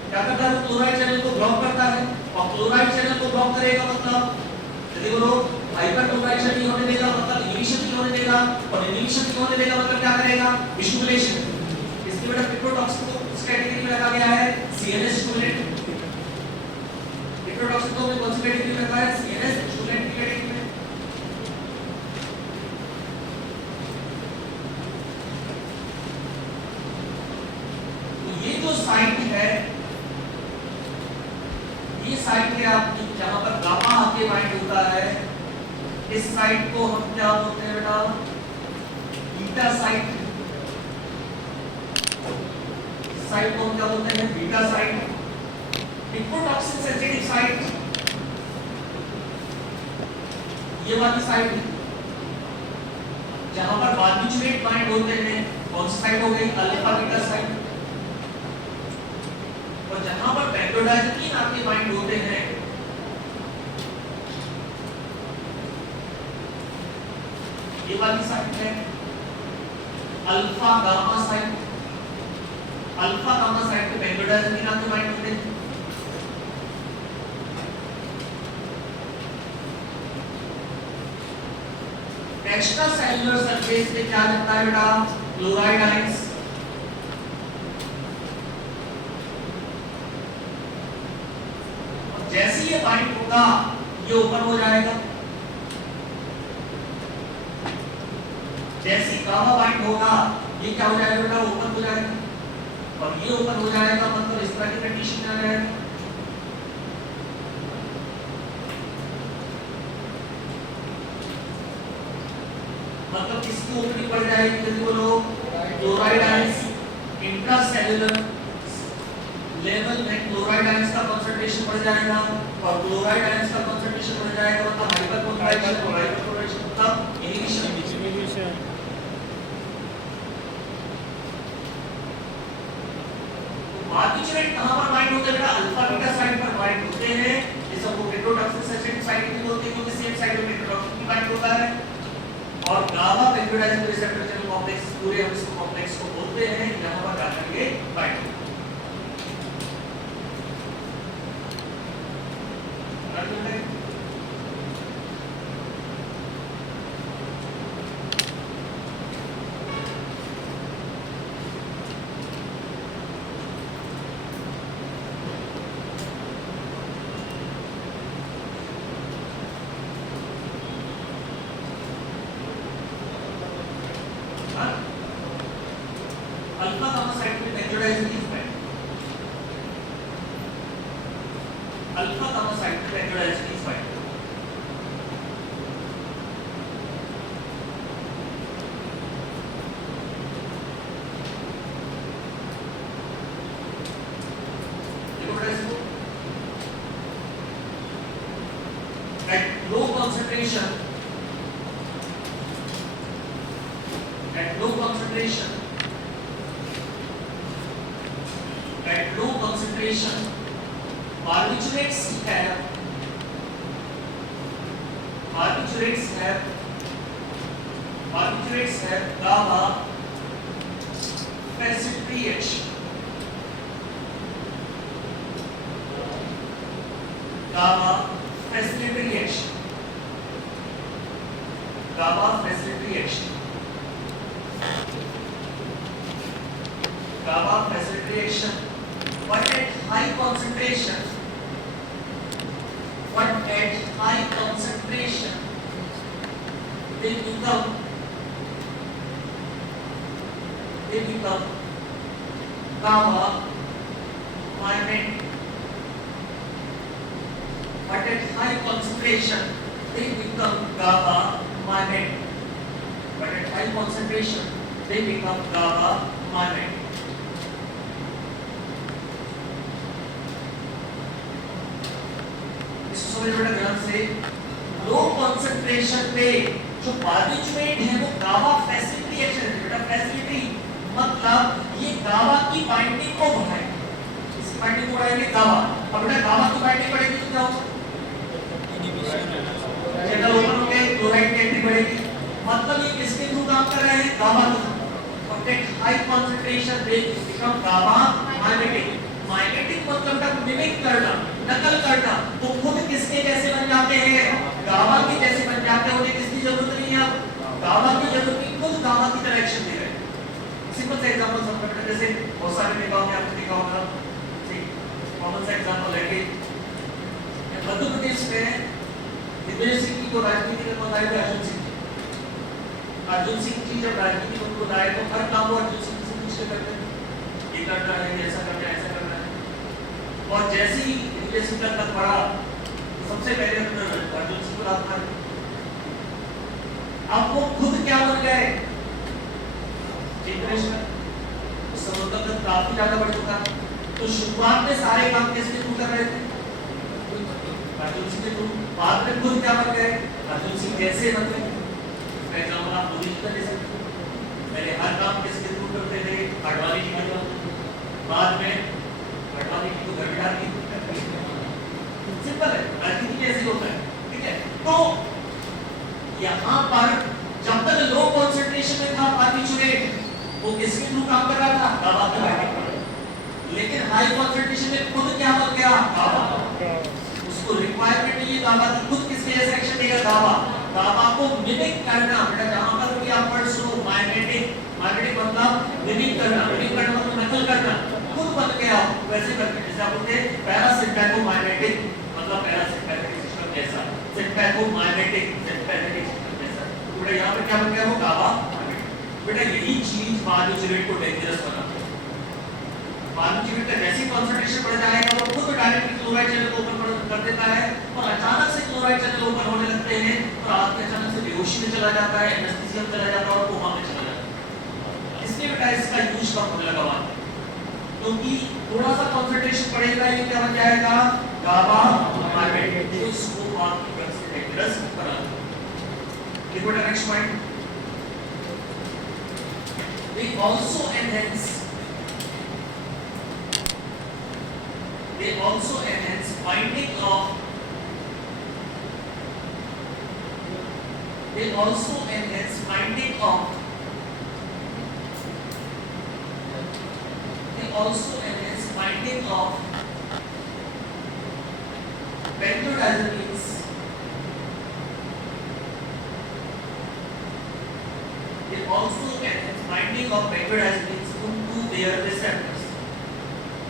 क्या करता है? क्लोराइड चैनल को ब्लॉक करता है और क्लोराइड चैनल को ब्लॉक करेगा मतलब यदि वो हाइपर क्लोराइडेशन नहीं होने देगा मतलब इनिबिशन नहीं होने देगा और इनिबिशन नहीं होने देगा मतलब क्या करेगा? स्टिमुलेशन। इसलिए बेटा पिप्रोटॉक्सिन को इस कैटेगरी में रखा गया है CNS स्टिमुलेंट। पिप्रोटॉक्सिन को कौन सी कैटेगरी में रखा है? CNS स्टिमुलेंट की कैटेगरी में। तो ये जो साइट है ये साइट है आपकी जहां पर गामा आके बाइंड होता है। इस साइट को हम क्या बोलते हैं बेटा? Beta site. साइट को हम क्या बोलते हैं? Beta site. Picrotoxin sensitive site ये वाली साइट जहां पर बार्बिट्यूरेट बाइंड होते हैं। कौन सी साइट हो गई? Alpha beta site. और जहां पर बेंजोडाइजेपिन आपके बाइंड होते हैं ये वाली साइट है alpha gamma site. Alpha gamma site पे बेंजोडाइजेपिन आपके बाइंड होते हैं। एक्स्ट्रा सेलुलर सरफेस पे क्या लगता है बेटा? Chloride ions. जैसे ये बाइंड होगा ये ओपन हो जाएगा। जैसे गामा बाइंड होगा ये क्या हो जाएगा बेटा? ओपन हो जाएगा। और ये ओपन हो जाएगा मतलब इस तरह की कंडीशन आ जाएगा। मतलब किसकी ओपनिंग बढ़ जाएगी? यदि बोलो क्लोराइड आयंस इंट्रासेल्युलर लेवल में क्लोराइड आयंस का कंसंट्रेशन बढ़ जाएगा और क्लोराइड आयंस का कंसंट्रेशन बढ़ जाएगा मतलब हाइपर क्लोराइडेशन मतलब इनिबिशन। बार्बिट्यूरेट कहां पर बाइंड होते हैं बेटा? अल्फा बीटा साइट पर बाइंड होते हैं। ये सब को पिप्रोटॉक्सिन सेंसिटिव साइट भी बोलते हैं क्योंकि सेम साइट पे पिप्रोटॉक्सिन भी बाइंड होता है। और gamma peptide receptor channel complex पूरे हम इसको कॉम्प्लेक्स को बोलते हैं, यहां पर जाकर ये बाइंड करते हैं। अल्फा गामा साइड में neutralise is bind, alpha gamma side में नेचुरलाइज इज बाइंड। देखो बेटा इसको at low concentration, at low concentration, at low concentration, barbiturates have gamma facility H, gamma facility H, gamma facility H, gamma facilitation. But at high concentration, they become gamma myelin. But at high concentration, they become gamma myelin. But at high concentration, they become gamma myelin. बेटा ध्यान से low concentration पे जो barbiturate है वो gamma facility action है बेटा, facility मतलब ये गामा की बाइंडिंग को बढ़ाएगा, इसकी बाइंडिंग को बढ़ाएंगे गामा। अब बेटा गामा की बाइंडिंग बढ़ेगी तो क्या होगा, चैनल ओपन होंगे, क्लोराइड की एंट्री बढ़ेगी, मतलब ये किसके थ्रू काम कर रहे हैं, गामा के थ्रू। और at high concentration they become गामा माइमेटिक। माइमेटिक मतलब मिमिक करना, नकल करना, तो खुद किसके जैसे बन जाते हैं, गामा के जैसे बन जाते हैं। उन्हें किसकी जरूरत नहीं है, गामा की जरूरत नहीं, खुद गामा की तरह एक्शन दे रहे हैं। सिंपल सा एग्जांपल समझो, जैसे बहुत सारे देखा होगा, आपने देखा होगा, ठीक कॉमन सा एग्जांपल है कि मध्य प्रदेश में दिग्विजय सिंह की को राजनीति में बताया गया, अर्जुन सिंह जी जब राजनीति में उनको लाए तो हर काम वो अर्जुन सिंह से पूछ के करते थे, ये करना है, ऐसा करना है, ऐसा करना है। और जैसे ही दिग्विजय सिंह का तक बढ़ा तो सबसे पहले अर्जुन सिंह को रात मार। अब वो खुद क्या बन गए, चीफ मिनिस्टर। उस समय का तक काफी ज्यादा बढ़ चुका, तो शुरुआत में सारे काम किसके थ्रू कर रहे थे, अर्जुन सिंह के थ्रू। बाद में खुद क्या बन गए, अर्जुन सिंह कैसे बन गए, एग्जांपल आप मोदी जी का ले सकते हो। पहले हर काम किसके थ्रू करते थे, आडवाणी जी के थ्रू, बाद में आडवाणी जी को घर बिठा दी। सिंपल है, राजनीति में ऐसे होता है, ठीक है। तो यहाँ पर जब तक लो कंसंट्रेशन में था बार्बिट्यूरेट, वो किसके थ्रू काम कर रहा था, गामा के बाइंडिंग। लेकिन हाई कंसंट्रेशन में खुद क्या बन गया, गामा। उसको रिक्वायरमेंट नहीं है गामा की, खुद किसके जैसा एक्शन देगा, गामा। गामा को मिमिक करना, बेटा जहां पर भी आप वर्ड सुनो, माइमेटिक, माइमेटिक मतलब मिमिक करना, मिमिक करना मतलब नकल करना, खुद बन गया वैसे करके। जैसे आप बोलते हैं पैरासिम्पैथोमाइमेटिक मतलब पैरासिम्पैथेटिक सिस्टम जैसा, सिम्पैथोमाइमेटिक सिम्पैथेटिक सिस्टम जैसा। बेटा यहां पे क्या बन गया, वो गामा। बेटा यही चीज बार्बिट्यूरेट को डेंजरस बनाती है। बार्बिट्यूरेट का जैसे कंसंट्रेशन बढ़ जाएगा वो खुद डायरेक्टली क्लोराइड चैनल को ओपन कर देता है, और अचानक से क्लोराइड चैनल ओपन होने लगते हैं, और आदमी अचानक से बेहोशी में चला जाता है, एनेस्थीसिया में चला जाता है, और कोमा में चला जाता है। इसलिए बेटा इसका यूज कम होने लगा बाद, क्योंकि थोड़ा सा कंसंट्रेशन बढ़ेगा, ये क्या बन जाएगा, गामा माइमेटिक, जो इसको आपकी ड्रग से डेंजरस बना देगा। देखो next point, they also enhance binding of They also enhance binding of benzodiazepines. They also enhance binding of benzodiazepines to their receptors.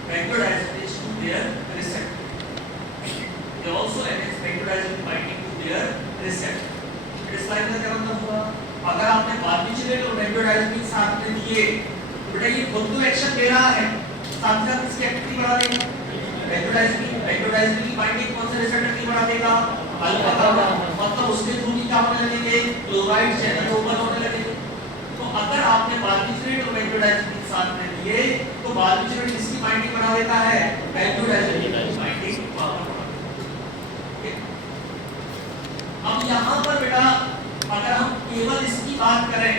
Benzodiazepines to their receptor. They also enhance benzodiazepine binding to their receptor. इस slide में क्या मतलब हुआ? अगर आपने बार्बिटरेट और बेंजोडाइazepine साथ में दिए तो बेटा ये खुद तो एक्शन दे रहा है, साथ साथ इसकी एक्टिविटी बढ़ा देगा। बेंजोडाइazepine की बाइंडिंग कौन से रिसेप्टर की बढ़ा देगा? अल्फा गामा, मतलब उसके थ्रू ही क्या होने लगेंगे? क्लोराइड चैनल ओपन होने लगेंगे। तो अगर आपने बार्बिटरेट और बेंजोडाइazepine साथ में दिए तो बार्बिटरेट किसकी बाइंडिंग बढ़ा देता है? बेंजोडाइazepine की बाइंडिंग पावर। अब यहाँ पर बेटा अगर हम केवल इसकी बात करें,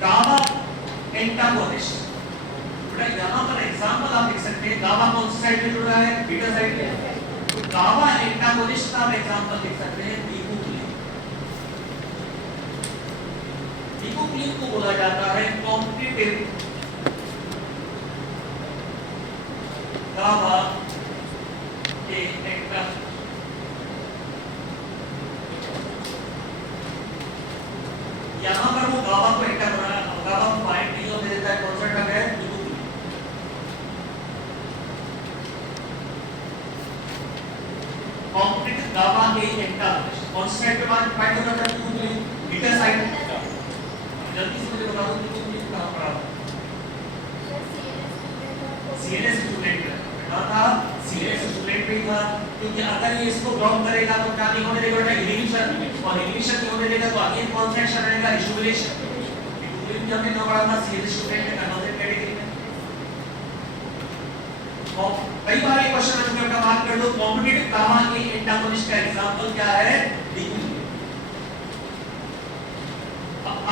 गामा एंटागोनिस्ट, बेटा यहाँ पर एग्जांपल आप लिख सकते हैं। गामा कौन सी साइड में जुड़ रहा है? बीटा साइड में। तो गामा एंटागोनिस्ट का आप एग्जांपल लिख सकते हैं लिकोक्लिन। लिकोक्लिन को बोला जाता है कॉम्पिटिटिव गामा के एंटागोनिस्ट। यहाँ पर वो गामा को एंटर हो रहा है, गामा को बाइंड नहीं होने देता है। कौन सा ड्रग है? लिकोक्लिन। कॉम्पिटिटिव गामा के एंटागोनिस्ट कौन सी साइड पे बाइंड हो जाता है? लिकोक्लिन, बीटा साइड। जल्दी से मुझे बता दो लिकोक्लिन कहाँ पर आता है? सीएनएस स्टूडेंट में था, सीएनएस स्टूडेंट में था, क्योंकि अगर ये इसको ब्लॉक करेगा तो क्या नहीं होने देगा? इनहिबिशन, और इनहिबिशन नहीं होने देगा तो अगेन कौन सा एक्शन रहेगा? स्टिमुलेशन। लिकोक्लिन भी हमने कहा था सीएनएस स्टूडेंट में कन्वर्टेड कैटेगरी में। और कई बार एक क्वेश्चन में बेटा बात कर लो, कॉम्पिटिटिव गामा के एंटागोनिस्ट का एग्जांपल क्या है? लिकोक्लिन।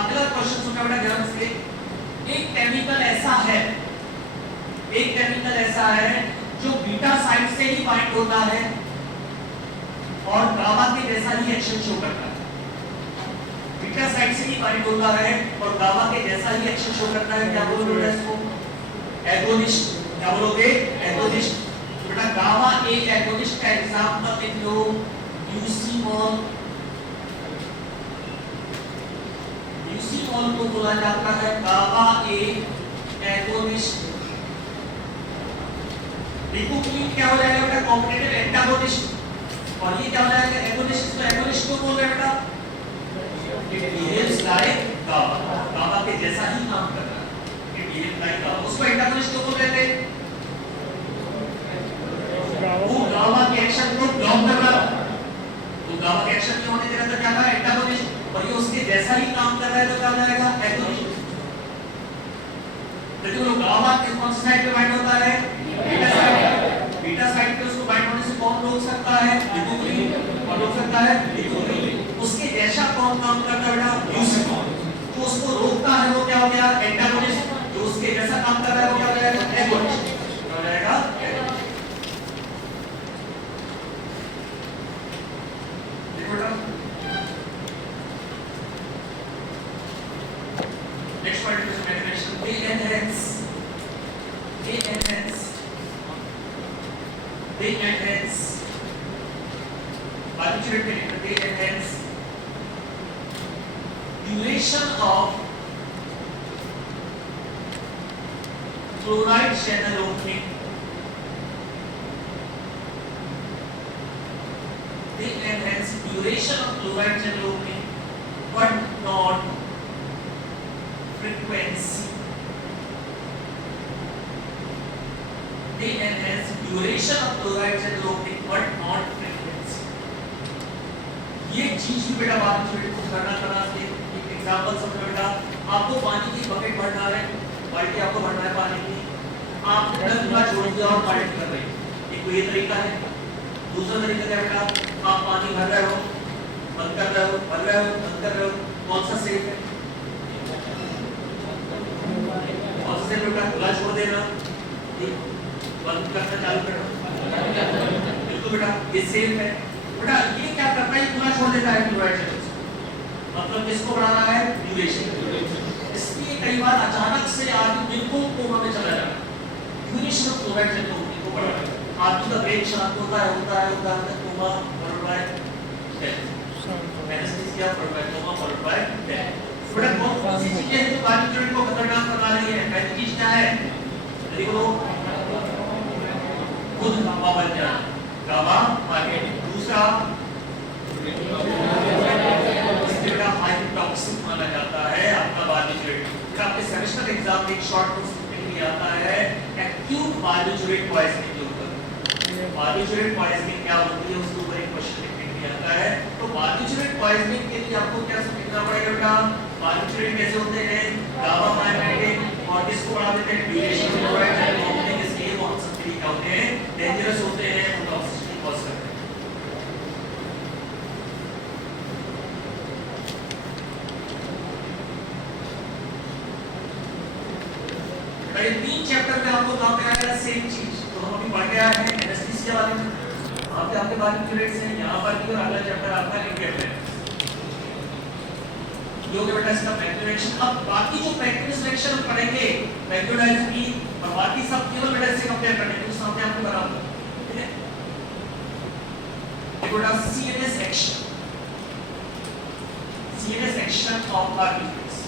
अगला क्वेश्चन सुनना बेटा ध्यान से। एक केमिकल ऐसा है जो बीटा साइड से ही बाइंड होता है और गामा के जैसा ही एक्शन शो करता है। बीटा साइड से ही बाइंड होता है और गामा के जैसा ही एक्शन शो करता है। क्या बोलोगे इसको? एगोनिस्ट। क्या बोलोगे? एगोनिस्ट। बेटा गामा ए एगोनिस्ट का एग्जांपल लिख लो, यूसीमॉल। यूसीमॉल को बोला जाता है गामा ए एगोनिस्ट। लिकोक्लिन क्या हो जाएगा बेटा? Competitive antagonist. और ये क्या हो जाएगा? एगोनिस्ट। तो एगोनिस्ट को बोल रहे हैं बेटा it behaves like gamma, gamma के जैसा ही काम कर रहा है। It behaves like gamma. उसको एंटागोनिस्ट क्यों बोल रहे थे? वो गामा के एक्शन को ब्लॉक कर रहा है, तो गामा के एक्शन नहीं होने दे रहा था, क्या था? एंटागोनिस्ट। और ये उसके जैसा ही काम कर रहा है तो क्या हो जाएगा? एगोनिस्ट। लेकिन वो गामा के कौन सी साइड पे बाइंड होता है? Beta side. बीटा साइड पे उसको बाइंड होने से कौन रोक सकता है? लिकोक्लिन। कौन रोक सकता है? लिकोक्लिन। उसके जैसा कौन काम करता है बेटा? यूसीमॉल। तो उसको रोकता है वो क्या हो गया? एंटागोनिस्ट। जो उसके जैसा काम कर रहा है वो क्या हो जाएगा? एगोनिस्ट। क्या हो जाएगा? एगोनिस्ट। देखो बेटा next point is medication. They enhance barbiturate. They enhance duration of chloride channel opening. They enhance duration of chloride channel opening, but not frequency. They enhance duration of chloride channel opening but not frequency. ये चीज भी बेटा बाद में को करना एक example समझो बेटा। आपको पानी की बकेट भरना है, बाल्टी आपको भरना है पानी की, आपने 10 मिनट छोड़ दिया और बाल्टी कर रही है। एक ये तरीका है। दूसरा तरीका क्या बेटा? आप पानी भर रहे हो, बंद कर रहे हो, भर रहे हो, बंद कर रहे हो। कौन सा सेफ है? बेटा खुला छोड़ देना, बंद करना चालू करना, बिल्कुल बेटा ये सेफ है। बेटा ये क्या करता है, पूरा छोड़ देता है क्लोराइड चैनल्स, मतलब किसको बढ़ाना है, ड्यूरेशन। इसलिए कई बार अचानक से आदमी बिल्कुल कोमा में चला जाता है, ड्यूरेशन ऑफ क्लोराइड चैनल को बढ़ाना है। आदमी का ब्रेन शांत होता है coma followed by death, anaesthesia followed by coma followed by death. बेटा कौन सी चीजें हैं जो बायोक्यूरेट को खतरनाक बना रही है, पहली चीज क्या है, देखो खुद गामा बन जाना, गामा मार्केट। दूसरा बेटा हाइड्रोटॉक्सिक माना जाता है आपका बार्बिट्यूरेट। बेटा आपके सेमेस्टर एग्जाम में एक शॉर्ट नोट्स लिखने के लिए आता है एक्यूट बार्बिट्यूरेट पॉइजनिंग के ऊपर। बार्बिट्यूरेट पॉइजनिंग क्या होती है उसके ऊपर एक क्वेश्चन लिखने के लिए आता है। तो बार्बिट्यूरेट पॉइजनिंग के लिए आपको क्या समझना पड़ेगा बेटा, बार्बिट्यूरेट कैसे होते हैं, गामा मार्केट और किसको बढ़ा देते हैं, ड्यूरेशन क्लोराइड चैनल होते हैं, इसलिए वो अनसंतुलित क्या होते हैं, डेंजरस होते हैं, वो टॉक्सिसिटी कॉज करते हैं। ये तीन चैप्टर में आपको काम में आएगा सेम चीज, तो हम अभी पढ़ के आए हैं एनेस्थीसिया वाले में, वहां पे आपके बार्बिट्यूरेट्स हैं, यहाँ पर भी, और अगला चैप्टर आपका इंडिकेटर जो कि बेटा इसका मैक्यूलेशन। अब बाकी जो मैक्यूलस सेक्शन पढ़ेंगे मैक्यूलाइजमी और बाकी सब केवल बेटा इससे कंपेयर करने के सामने आपको बना हुआ, ठीक है। ये बेटा CNS action, CNS action of barbiturates,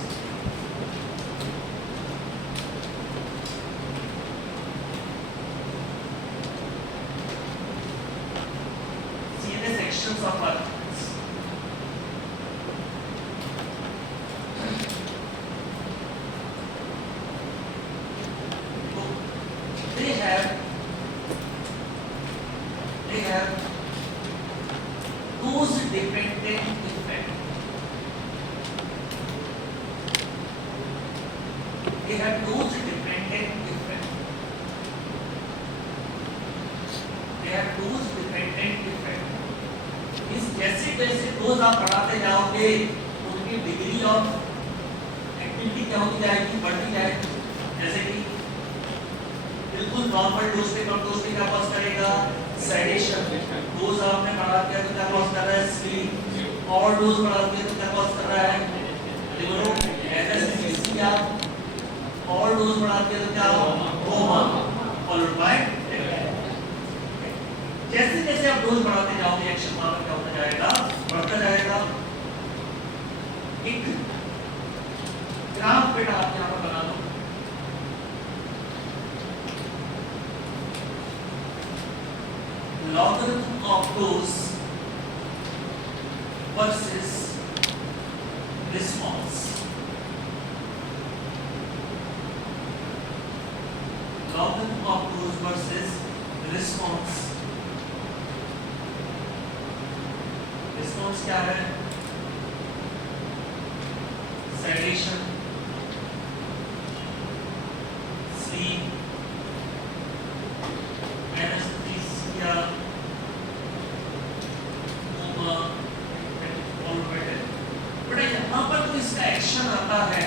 CNS actions of barbiturates. They have dose dependent effect. They have dose dependent effect. They have dose dependent effect. इस जैसे जैसे डोज आप बढ़ाते जाओगे उनकी डिग्री ऑफ एक्टिविटी क्या होती जाएगी, बढ़ती जाएगी। जैसे कि बिल्कुल नॉर्मल डोज पे कम डोज पे क्या कॉज करेगा, सेडेशन। डोज आपने बढ़ा दिया तो क्या कॉज कर रहा है, स्लीप। और डोज बढ़ा दिया तो क्या कॉज कर रहा है, लिवरो एनेस्थीसिया। और डोज बढ़ा दिया तो क्या, कोमा फॉलोड बाय डेथ। जैसे जैसे आप डोज बढ़ाते जाओगे एक्शन पावर क्या होता जाएगा, बढ़ता जाएगा। एक ग्राफ बेटा आप यहाँ पर बना दो, logarithm of dose versus response. Logarithm of dose versus response. Response क्या है, sedation, sleep, anesthesia, coma, all better। But यहाँ पर तो इसका एक्शन आता है,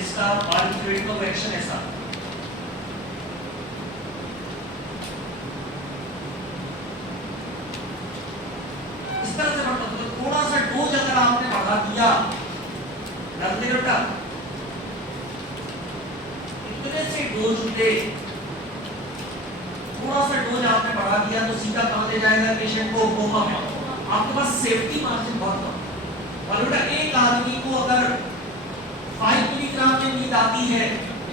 इसका बार्बिट्यूरेट का एक्शन ऐसा, इस तरह से बढ़ता है। थोड़ा सा डोज अगर आपने बढ़ा दिया, बेटा इतने से डोज पे थोड़ा सा डोज आपने बढ़ा दिया तो सीधा कहाँ ले जाएगा पेशेंट को, कोमा में। आपके पास सेफ्टी मार्जिन बहुत कम। और बेटा एक आदमी को अगर 5 मिलीग्राम में नींद आती है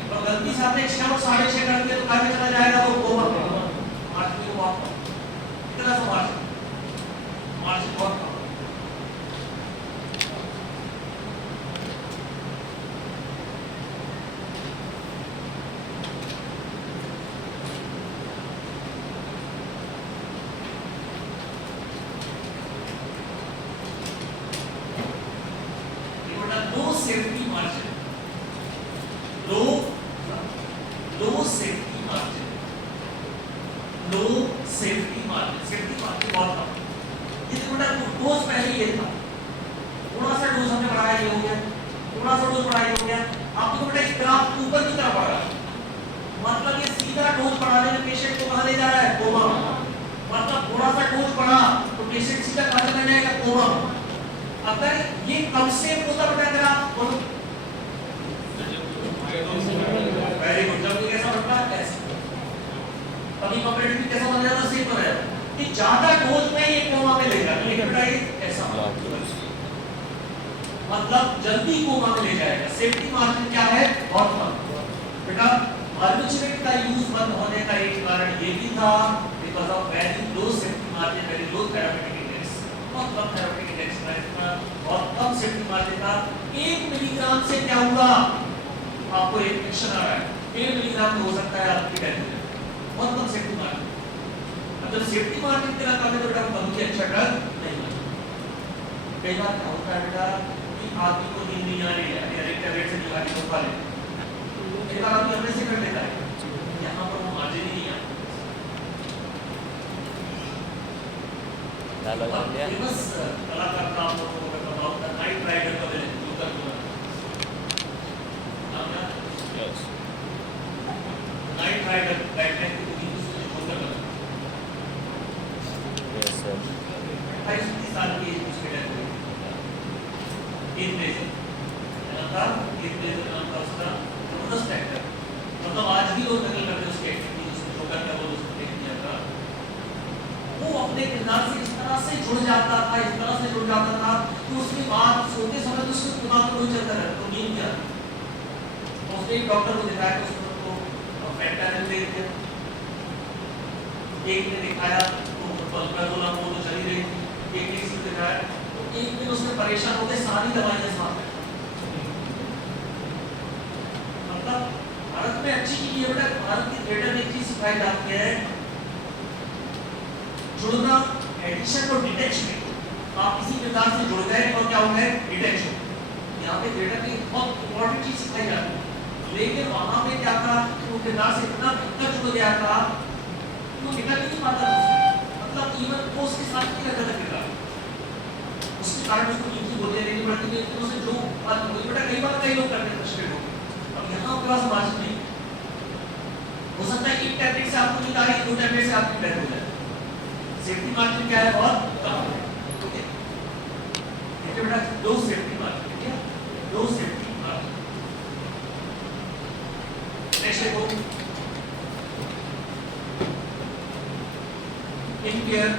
और गलती से आपने 6 और 6.5 कर दिया तो कहाँ में चला जाएगा, वो कोमा में। मार्जिन बहुत कम, इतना सा मार्जिन बहुत कम। Safety margin, low safety margin, low safety margin, safety margin बहुत कम। ये तो बेटा डोज पहले ये था, थोड़ा सा डोज हमने बढ़ाया ये हो गया, थोड़ा सा डोज बढ़ाया ये हो गया। आपको बेटा इस ग्राफ ऊपर की तरफ बढ़ रहा है, मतलब ये सीधा डोज बढ़ाने में पेशेंट को कहाँ ले जा रहा है, कोमा। मतलब थोड़ा सा डोज बढ़ा पेशेंट सीधा कहां चला जाएगा, कोमा में। अगर ये कब से होता बेटा, अगर आप बोलो वेरी गुड, जब ये कैसा बनता है ऐसे, तभी कंपैरेटिवली कैसा बन जाता है, सेफ बन जाता है कि ज्यादा डोज में ये कोमा में ले जाएगा, लेकिन बेटा ये ऐसा मतलब जल्दी कोमा में ले जाएगा। सेफ्टी मार्जिन क्या है, बहुत कम बेटा। बार्बिटरेट का यूज बंद होने का एक कारण ये भी था because of very low safety margin, very low therapeutic index, बहुत कम थेरेप्यूटिक इंडेक्स था, बहुत कम सेफ्टी मार्जिन था। 1 मिलीग्राम से क्या हुआ, आपको इन्फेक्शन आ रहा है, 1 मिलीग्राम हो सकता है आपकी डेथ हो जाए, बहुत कम सेफ्टी मार्जिन। अब जब सेफ्टी मार्जिन तेरा कम है तो बेटा बहुत ही अच्छा ड्रग नहीं है। कई बार क्या होता है बेटा कि आदमी को नींद नहीं आ रही है, या एक टैबलेट से निकाली तो खा ले, एक बार आदमी अपने से कर लेता है, यहाँ पर वो मार्जिन ही नहीं है। फेमस कलाकार का आप लोगों को बताता हूँ, नाइट राइडर का विलेन जोकर को नाम याद है? नाइट राइडर बैटमैन की मूवी उसमें जोकर बना, 28 साल की एज उसकी डेथ हुई। हीथ लेजर नाम था उसका, जबरदस्त एक्टर, मतलब आज भी लोग नकल करते हैं उसके एक्टिंग की, उसने जोकर का रोल उसने किया था। वो अपने किरदार से इस तरह से जुड़ जाता था, इस तरह से जुड़ जाता था कि उसके बाद सोते समय तो उसके दिमाग में वही चलता रहता, तो नींद क्या। उसने एक डॉक्टर को दिखाया तो उसने उसको फैंटानिल दे दिया, एक ने दिखाया तो पल्पराजोल वो तो चली रही थी, एक ने इसको दिखाया तो एक दिन उसमें परेशान होकर सारी दवाइयां साथ में। मतलब भारत में अच्छी चीज ये बेटा, भारत की थिएटर में एक चीज सिखाई जाती है, जुड़ना, एडिशन और डिटेक्शन। आप किसी किरदार से जुड़ गए और क्या हो गए, डिटेक्शन। यहाँ पे थिएटर में बहुत इंपॉर्टेंट चीज सिखाई जाती है, लेकिन वहां पे क्या था, वो किरदार से इतना भयंकर जुड़ गया था कि वो निकल नहीं पाता था, मतलब इवन वो उसके साथ नहीं रहता था किरदार, उसके कारण उसको नीति बोलियां देनी पड़ती थी, तो उसे जो बात बोली बेटा कई बार कई लोग करते हैं फ्रस्ट्रेट होकर। अब यहाँ आपके पास मार्जिन नहीं, हो सकता है एक टैबलेट से आपको नींद आ रही है, 2 टैबलेट से आपकी डेथ हो जाए। सेफ्टी मार्जिन क्या है, बहुत कम है। ओके, देखिए बेटा लो सेफ्टी मार्जिन, ठीक है, लो सेफ्टी मार्जिन। नेक्स्ट देखो, impaired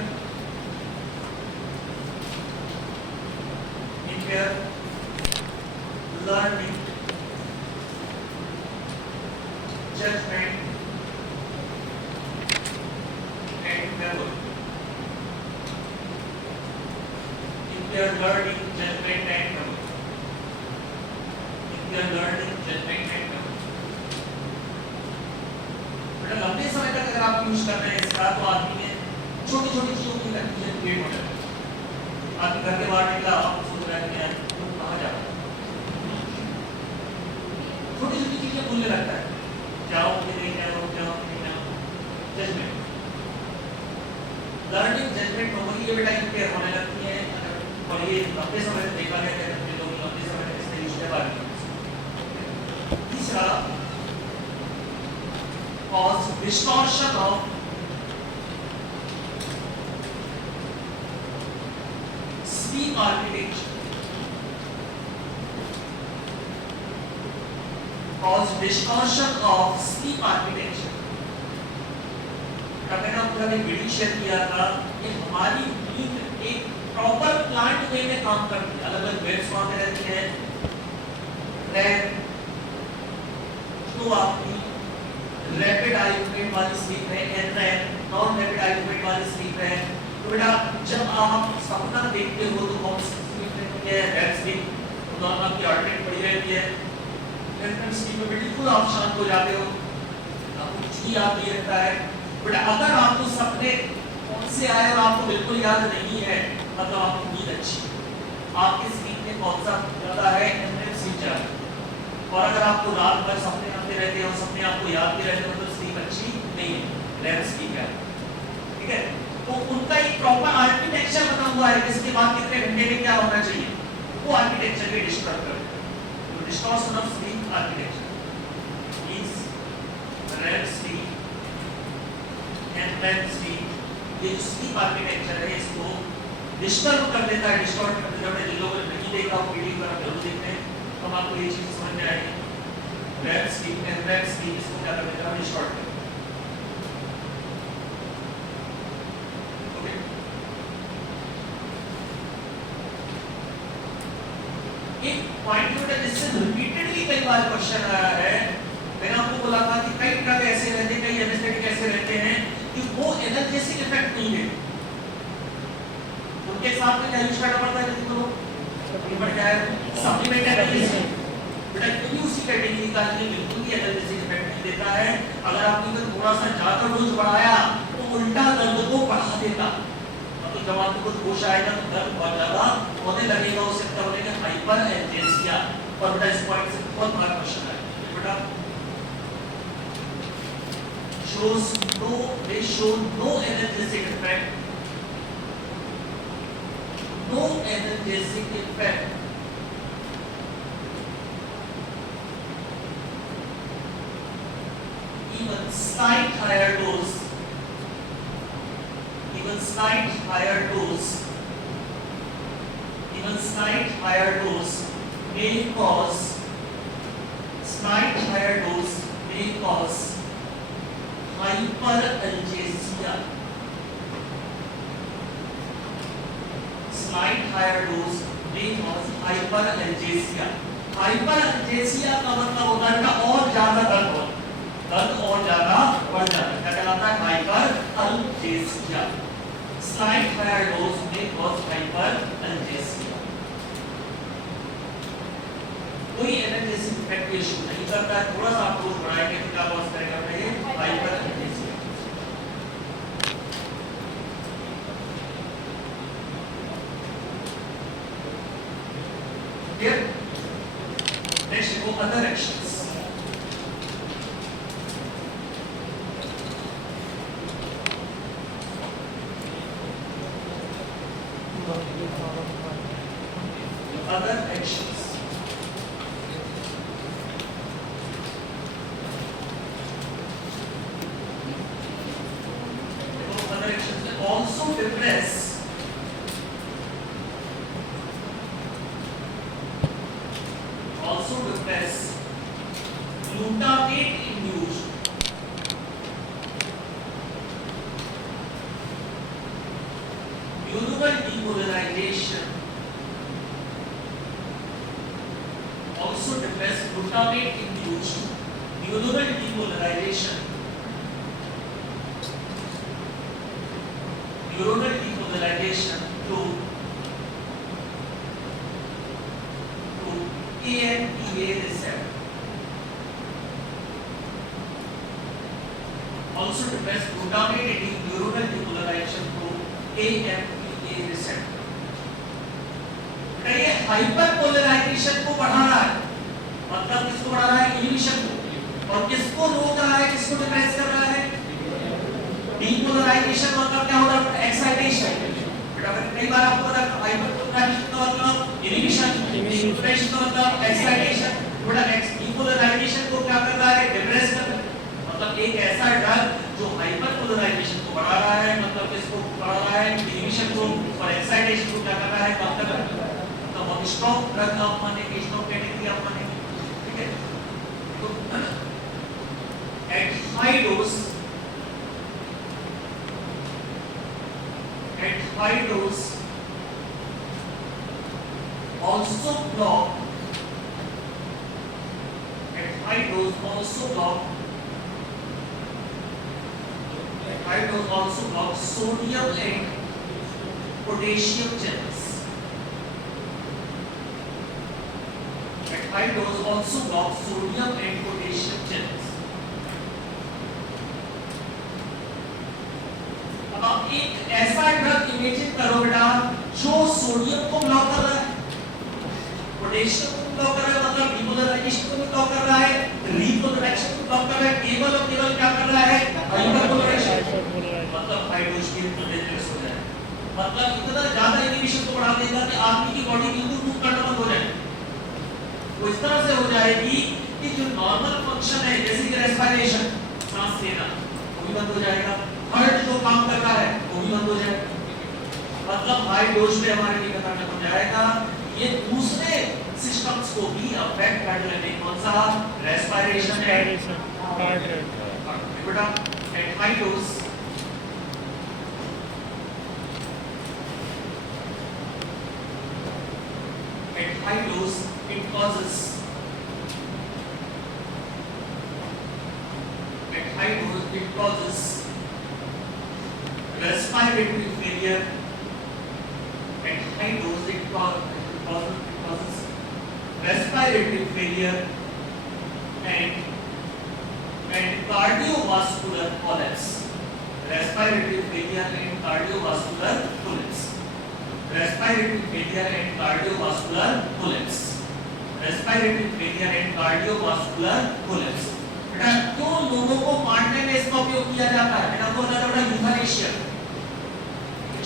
learning, judgment and memory. Impaired learning, judgment and memory. Impaired learning, judgment and memory. बेटा लंबे समय तक अगर आप यूज कर रहे हैं इसका तो आदमी में छोटी छोटी चीजों की कंफ्यूजन क्रिएट हो जाती है। आदमी घर के बाहर निकला, आप सोच रहे हैं कि कहाँ जा रहा है, छोटी छोटी चीजें भूलने लगता है, जाओ कि नहीं जाओ, जाओ कि नहीं जाओ। जजमेंट, लर्निंग, जजमेंट, मेमोरी ये बेटा इम्पेयर होने लगती है, और ये लंबे समय तक देखा गया है कि लोग लंबे समय तक इससे यूज कर पाते हैं। तीसरा, cause distortion of sleep architecture, cause distortion of sleep architecture। मैंने आपको एक वीडियो शेयर किया था कि हमारी नींद एक प्रॉपर प्लांट वे में काम करती है, अलग अलग वेव्स वहां पे रहती है, रैम जो आपकी रैपिड आई मूवमेंट वाली स्लीप है, एनरैम नॉन रैपिड आई मूवमेंट वाली स्लीप है। तो बेटा जब आप सपना देखते हो तो कौन सी स्लीप रहती है, रैम स्लीप, तो नॉर्मल आपकी ऑर्डिनेट पड़ी रहती है। रैम स्लीप में बिल्कुल आप शांत हो जाते हो, आपको कुछ भी याद नहीं रहता है। बेटा अगर आपको सपने कौन से आए और आपको बिल्कुल याद नहीं है, मतलब आपकी नींद अच्छी, आपके स्लीप में कौन सा ज्यादा है, एनरैम स्लीप ज्यादा। और अगर आपको रात भर सपने आते रहते हैं और सपने आपको याद नहीं रहते, मतलब स्लीप अच्छी नहीं है, रैम स्लीप है, ठीक है। तो उनका एक प्रॉपर आर्किटेक्चर बना हुआ है, जिसके बाद कितने घंटे में क्या होना चाहिए, वो आर्किटेक्चर भी डिस्टर्ब करता है। तो distortion of sleep architecture means REM sleep and REM sleep, ये जो स्लीप आर्किटेक्चर है इसको डिस्टर्ब कर देता है, डिस्टॉर्ट कर देता है। अपने दिलों को नहीं देख रहा हूँ, फीलिंग कर जरूर देखते हैं, तो आपको ये चीज समझ में आएगी। REM sleep and REM sleep इसको क्या कर देता है, डिस्टॉर्ट कर देता है। एक पॉइंट होता है जिससे रिपीटेडली कई बार क्वेश्चन आया है। मैंने आपको बोला था कि कई ड्रग ऐसे रहते हैं, कई एनेस्थेटिक ऐसे रहते हैं कि वो एनाल्जेसिक इफेक्ट नहीं है, उनके साथ में क्या यूज करना पड़ता है, तो बढ़ जाए सप्लीमेंट एनाल्जेसिक। बेटा क्योंकि उसी कैटेगरी का ये बिल्कुल भी एनाल्जेसिक इफेक्ट नहीं देता है। अगर आपने अगर थोड़ा सा ज्यादा डोज बढ़ाया तो उल्टा दर्द को बढ़ा देता। तो जब आपको होश आएगा तो दर्द बहुत ज्यादा होने लगेगा, उसे क्या बोलेंगे, हाइपर एल्जेसिया। और बेटा इस पॉइंट से बहुत बड़ा क्वेश्चन है बेटा, shows no, they show no analgesic effect, no analgesic effect, even slight higher dose, even slight higher dose, even slight higher dose may cause, slight higher dose may cause hyperalgesia. Slight higher dose may cause hyperalgesia. Hyperalgesia का मतलब होता है और ज्यादा दर्द हो, दर्द और ज्यादा बढ़ जाता है, क्या कहलाता है, hyperalgesia. Slight higher dose may cause hyperalgesia. कोई एनाल्जेसिक इफेक्ट इशू नहीं करता है, थोड़ा सा आप डोज बढ़ाएंगे तो क्या कॉज करेगा, ये हाइपरएल्जेसिया। क्लियर? नेक्स्ट वो other actions. Other actions. Other actions can also depress. Also depress glutamate induced neuronal depolarization. Also depress glutamate induced neuronal depolarization. Neuronal depolarization through AMPA receptor. Also depress glutamate induced neuronal depolarization through AMPA receptor. ये hyperpolarisation को बढ़ा रहा है, मतलब किसको बढ़ा रहा है, इन्हिबिशन को, और किसको रोक रहा है, किसको डिप्रेस कर रहा है, डीपोलराइजेशन मतलब क्या होता है, एक्साइटेशन। बेटा कई बार आपको पता है हाइपरपोलराइजेशन का मतलब इन्हिबिशन, डिप्रेशन का मतलब एक्साइटेशन। बेटा डीपोलराइजेशन को क्या कर रहा है, डिप्रेस कर रहा है। मतलब एक ऐसा ड्रग जो हाइपरपोलराइजेशन को बढ़ा रहा है, मतलब किसको बढ़ा रहा है, इन्हिबिशन को, और एक्साइटेशन को क्या कर रहा है, कम कर रहा है। स्ट्रॉन्ग ड्रग आप मानेंगे, स्ट्रॉन्ग कैटेगरी आप मानेंगे, ठीक है। तो at high dose, also block, at high dose also block, at high dose also block sodium and potassium channels. At high dose also block sodium and potassium channels. अब आप एक ऐसा ड्रग इमेजिन करो बेटा जो सोडियम को block कर रहा है, पोटेशियम को ब्लॉक कर रहा है, मतलब डीपोलराइजेशन को ब्लॉक कर रहा है, रीपोलराइजेशन को ब्लॉक कर रहा है, केवल और केवल क्या कर रहा है, हाइपरपोलराइजेशन, मतलब हाई डोज की डेंजरस हो जाए, मतलब इतना ज्यादा इन्हिबिशन को बढ़ा देगा कि आदमी की बॉडी बिल्कुल मूव करना बंद हो जाए। वो इस तरह से हो जाएगी कि जो नॉर्मल फंक्शन है जैसे कि रेस्पिरेशन, सांस लेना, वो भी बंद हो जाएगा, हार्ट जो काम कर रहा है वो भी बंद हो जाएगा। मतलब हाई डोज पे हमारे लिए खतरनाक हो जाएगा। ये दूसरे सिस्टम्स को भी अफेक्ट कर लेने, कौन सा? रेस्पिरेशन है, हार्ट रेट। बेटा at high dose it causes at high dose it causes respiratory failure. At high dose it causes respiratory failure and cardiovascular collapse. Respiratory failure and cardiovascular collapse. Respiratory failure and cardiovascular collapse. Respiratory failure and cardiovascular collapse. बेटा क्यों लोगों को मारने में इसका उपयोग किया जाता है? बेटा बहुत ज़्यादा बड़ा यूथनेशिया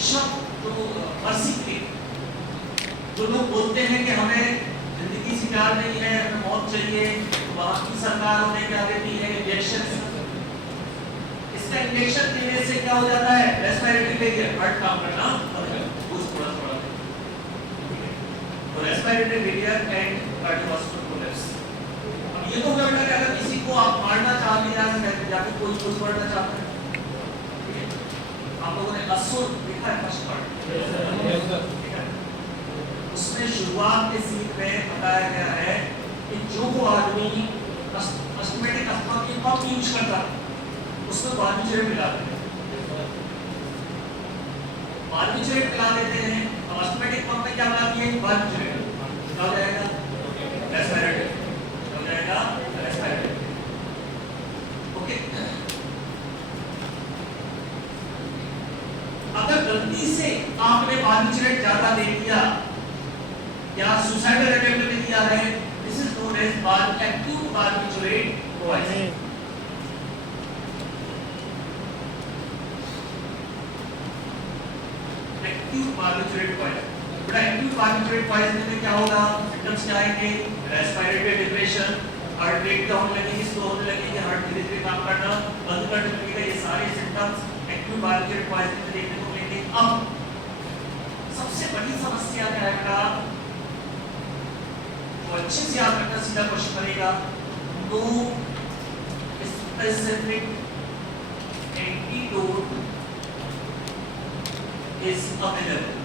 शब्द जो मर्सी जो लोग बोलते हैं कि हमें जिंदगी से प्यार नहीं है, हमें मौत चाहिए, तो वहाँ की सरकार उन्हें क्या देती है? इंजेक्शन। इसका इंजेक्शन देने से क्या हो जाता है? रेस्पिरेटरी फेलियर, हार्ट काम करना respiratory failure and cardiovascular collapse. अब ये तो हो गया कि अगर किसी को आप मारना चाहते हैं या फिर कोई कुछ करना चाहते हैं, ठीक है? आप लोगों ने असुर देखा है फर्स्ट पार्ट, ठीक है? उसमें शुरुआत के सीन में बताया गया है कि जो वो आदमी अस्थमेटिक अस्थमा की पंप यूज करता उसमें बार्बिट्रेट मिलाते हैं, बार्बिट्रेट मिला देते हैं। अस्थमेटिक पंप में क्या मिलाती है? बार्बिट्रेट। क्या हो जाएगा? रेस्पिरेटरी। क्या हो जाएगा? रेस्पिरेटरी। ओके। अगर गलती से आपने बार्बिट्रेट ज्यादा दे दिया या सुसाइडल अटेम्प्ट में दिया है, this is known as acute barbiturate poisoning. Acute barbiturate poisoning. बड़ा एक्यूट बार्बिट्रेट पॉइजनिंग में क्या होगा? सिम्टम्स क्या आएंगे? Respiratory depression, heart rate down लगेगी, स्लो होने लगेगी, हार्ट धीरे धीरे काम करना बंद करने लगेगा। ये सारे सिम्टम्स एक्यूट बार्बिट्रेट पॉइजनिंग में देखने को मिलेंगे। अब सबसे बड़ी समस्या क्या है बेटा? तो अच्छे से याद रखना, सीधा क्वेश्चन बनेगा, no specific antidote is available.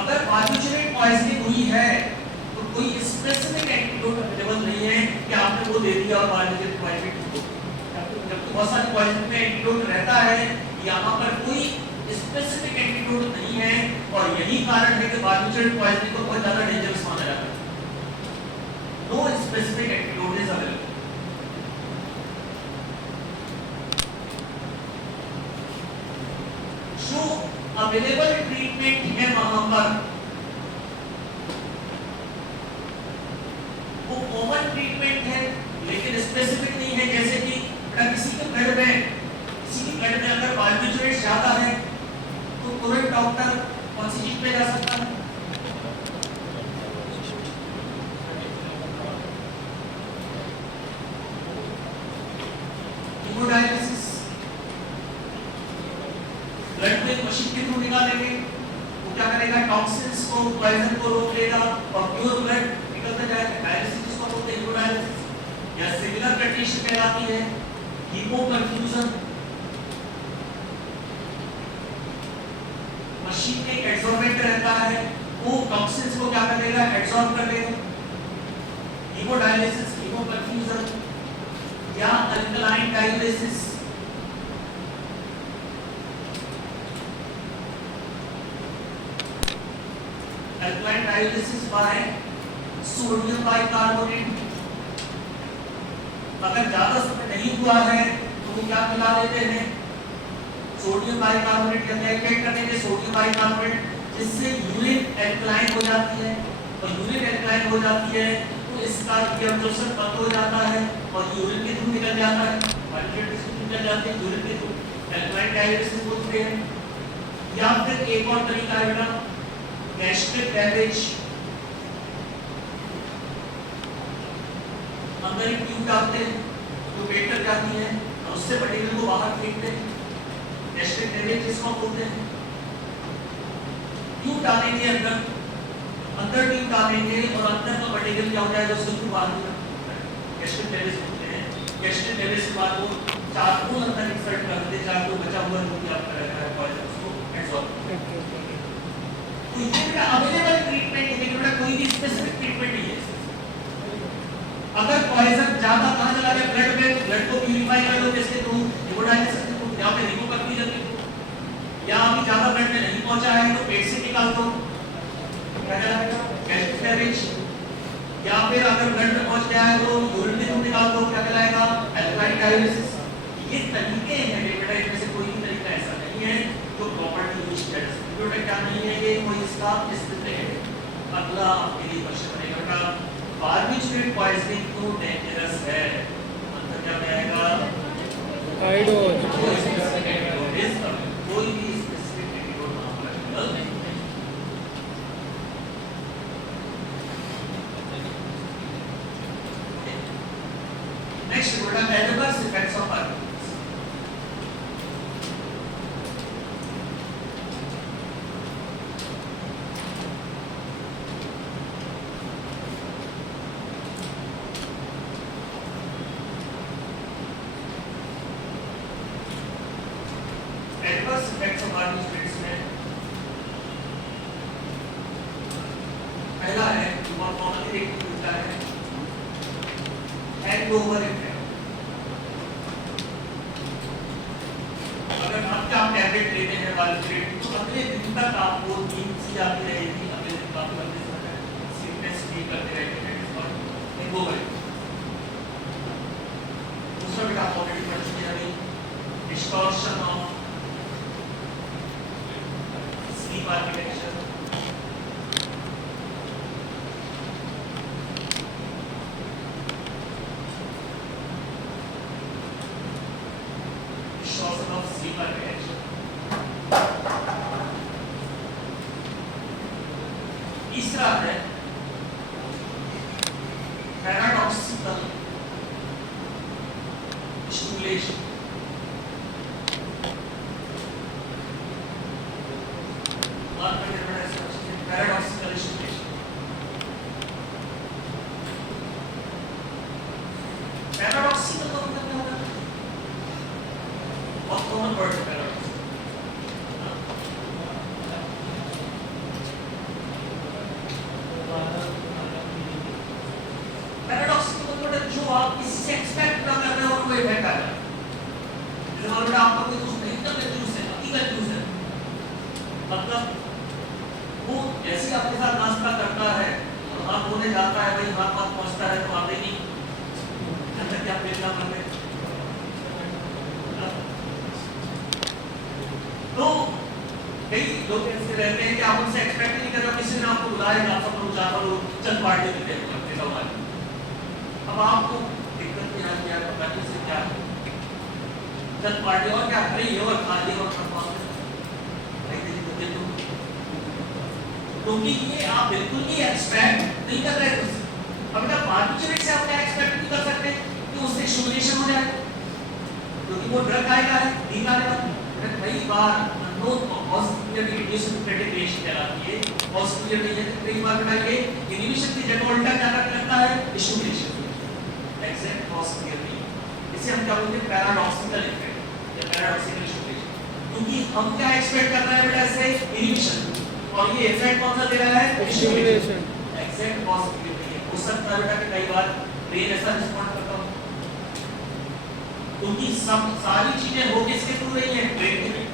अगर बार्बिट्रेट पॉइजनिंग हुई है तो कोई स्पेसिफिक एंटीडोट अवेलेबल नहीं है कि आपने वो दे दिया और बार्बिट्रेट पॉइजनिंग हो। जबकि बहुत सारी पॉइजनिंग में एंटीडोट रहता है, यहाँ पर कोई स्पेसिफिक एंटीडोट नहीं है और यही कारण है कि बार्बिट्रेट पॉइजनिंग को बहुत ज्यादा डेंजरस माना जाता है। No specific antidote is available. जो अवेलेबल ट्रीटमेंट है वहां पर वो कॉमन ट्रीटमेंट है लेकिन स्पेसिफिक नहीं है। जैसे कि किसी के ब्लड में अगर बार्बिट्रेट ज्यादा है तो तुरंत डॉक्टर कौन सी चीज पे जा सकता है? हीमोडायलिसिस। ब्लड में मशीन के थ्रू निकालेंगे, वो क्या करेगा? टॉक्सिन्स को, पॉइजन को रोक लेगा और प्योर ब्लड निकलता जाएगा। डायलिसिस जिसको बोलते हैं हीमोडायलिसिस या सिमिलर कंडीशन कहलाती है हीमोपरफ्यूजन। मशीन में एड्सॉर्बेंट रहता है, वो टॉक्सिन्स को क्या करेगा? एड्सॉर्ब कर लेगा। हीमोडायलिसिस, हीमोपरफ्यूजन या alkaline dialysis. Alkaline dialysis by sodium bicarbonate। अगर ज्यादा समय नहीं हुआ है तो वो क्या मिला देते हैं? सोडियम बाइकार्बोनेट के अंदर ऐड कर देंगे सोडियम बाइकार्बोनेट, जिससे यूरिन एल्कलाइन हो जाती है और यूरिन एल्कलाइन हो जाती है तो इसका एब्जॉर्प्शन बंद हो जाता है और यूरिन के थ्रू निकल जाता है, बाइकार्बोनेट के थ्रू निकल जाते हैं यूरिन के थ्रू। एल्कलाइन डायलिसिस बोलते हैं। या फिर एक और तरीका है बेटा गैस्ट्रिक कैरेज। अंदर एक ट्यूब डालते हैं जो पेट तक जाती है और उससे मटेरियल को बाहर फेंकते हैं। गैस्ट्रिक टेरेस जिसको बोलते हैं, ट्यूब डालेंगे अंदर ट्यूब डालेंगे और अंदर का मटेरियल क्या हो जाएगा उसको बाहर निकाल, गैस्ट्रिक टेरेस बोलते हैं। गैस्ट्रिक टेरेस के बाद वो चारकोल अंदर इंसर्ट कर देते, चारकोल बचा हुआ जो भी आपका रहता है पॉइजन उसको एब्सॉर्ब। तो ये बेटा अवेलेबल ट्रीटमेंट है, लेकिन बेटा कोई भी स्पेसिफिक ट्रीटमेंट नहीं है। अगर पॉइजन ज्यादा कहां चला गया ब्लड में, ब्लड को प्यूरिफाई कर लो जिसके थ्रू हेमोडायलिसिस के थ्रू यहां पे रिमूव कर दी जाती है, या अभी ज्यादा ब्लड में नहीं पहुंचा है तो पेट से निकाल दो, क्या कहलाएगा गैस्ट्रिक टेरेस। या फिर अगर ब्लड में पहुंच गया है तो यूरिन के थ्रू निकाल दो, क्या कहलाएगा एल्कलाइन डायलिसिस। ये तरीके हैं बेटा, इनमें से कोई भी तरीका ऐसा नहीं है जो प्रॉपर्टी यूज किया जा सके। बेटा क्या नहीं है ये कोई इसका स्थिति है। अगला आपके लिए क्वेश्चन बनेगा बेटा बार्बिट्यूरेट पॉइजनिंग क्यों डेंजरस है, मतलब क्या आएगा आइडोज। कोई भी स्पेसिफिक एंटीडोट अवेलेबल नहीं है। नेक्स्ट बेटा adverse effects of barbiturate. Adverse effects of barbiturates में पहला है जो बहुत कॉमनली देखने को मिलता है हैंगओवर इफेक्ट। अगर आप टैबलेट लेते हैं बार्बिट्यूरेट तो अगले दिन तक आपको नींद सी आती रहेगी, अगले दिन काफी लंबे समय तक सिकनेस फील करते रहेंगे और हैंगओवर। दूसरा बेटा आप ऑलरेडी पढ़ चुके हैं अभी distortion of sleep architecture, distortion of sleep architecture। तीसरा है paradoxical stimulation. Paradoxical stimulation, paradoxical का मतलब क्या होता है? बहुत कॉमन वर्ड है पैराडॉक्सिकल। पैराडॉक्सिकल मतलब जो आप किसी से एक्सपेक्ट ना कर रहे हो वो इफेक्ट आ जाए। जैसे मान लो आपका कोई दोस्त नहीं एकदम कंफ्यूज है, हकीकत कंफ्यूज है, मतलब वो जैसे आपके साथ नाश्ता करता है और हाथ धोने जाता है, भाई हाथ पास पहुंचता है तो आप नहीं अंदर क्या प्रेरणा मन में। तो कई लोग ऐसे रहते हैं कि आप उनसे एक्सपेक्ट नहीं कर रहे हो, किसी ने आपको बुलाया आप सब लोग जाकर वो चंद पार्टी देते हैं अपने सवाल। अब आपको दिक्कत क्या है, क्या पता नहीं से क्या चंद पार्टी और क्या अरे ये और खाली और क्योंकि ये आप बिल्कुल ही एक्सपेक्ट नहीं कर रहे थे। अब बेटा बार्बिट्यूरेट से आप क्या एक्सपेक्ट नहीं कर सकते कि उससे स्टिमुलेशन हो जाए, क्योंकि वो ड्रग आएगा नींद आएगा। कई बार unknown possibility induced synthetic reaction कहलाती है। पॉसिबिलिटी नहीं है कई बार बेटा ये इनहिबिशन की जगह उल्टा क्या करने लगता है स्टिमुलेशन। एग्जैक्ट पॉसिबिलिटी इसे हम क्या बोलते हैं पैराडॉक्सिकल इफेक्ट या पैराडॉक्सिकल स्टिमुलेशन। क्योंकि हम क्या एक्सपेक्ट कर रहे हैं बेटा इससे इनहिबिशन और ये इफेक्ट कौन सा दे रहा है स्टिमुलेशन। एग्जैक्ट पॉसिबिलिटी है। हो सकता है बेटा कि कई बार ब्रेन ऐसा रिस्पॉन्ड करता हो क्योंकि सब सारी चीजें हो किसके थ्रू रही है ब्रेन के थ्रू,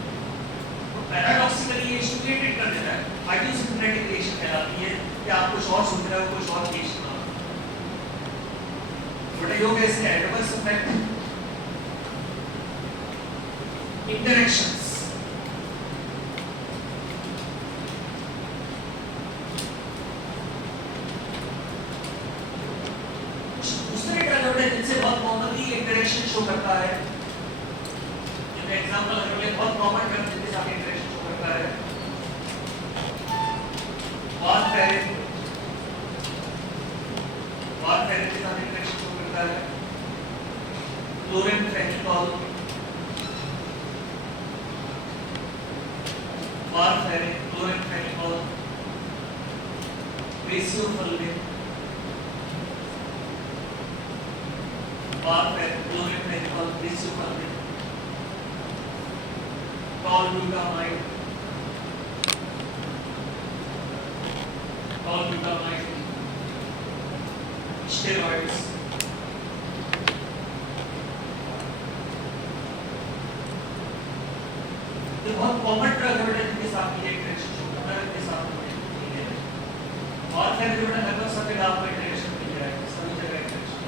तो पैराडॉक्सिकली ये स्टिमुलेटेड कर देता है। आइडियोसिंक्रेटिक रिएक्शन कहलाती है कि आप कुछ और सुन रहे हो कुछ और रिएक्शन आ रहा है। बेटा योग इसके एडवर्स इफेक्ट इंटरेक्शंस। जिनसे बहुत कॉमनली इंटरेक्शन शो करता है, जैसे एग्जांपल अगर बहुत कॉमन टर्म जिनके साथ इंटरेक्शन शो करता है वारफेरिन के साथ इंटरेक्शन शो करता है क्लोरेंफेनिकॉल वारफेरिन क्लोरेंफेनिकॉल रेसियोफल्विन वारफेरिन क्लोरेंफेनिकॉल रेसियोफल्विन टॉलब्यूटामाइड स्टेरॉइड्स ये बहुत कॉमन ड्रग है जिनके साथ ये इंटरेक्शन शो करता है इनके साथ होती है और फिर जो है लगभग सभी लाभ में इंटरेक्शन मिल रहा है सभी जगह इंटरेक्शन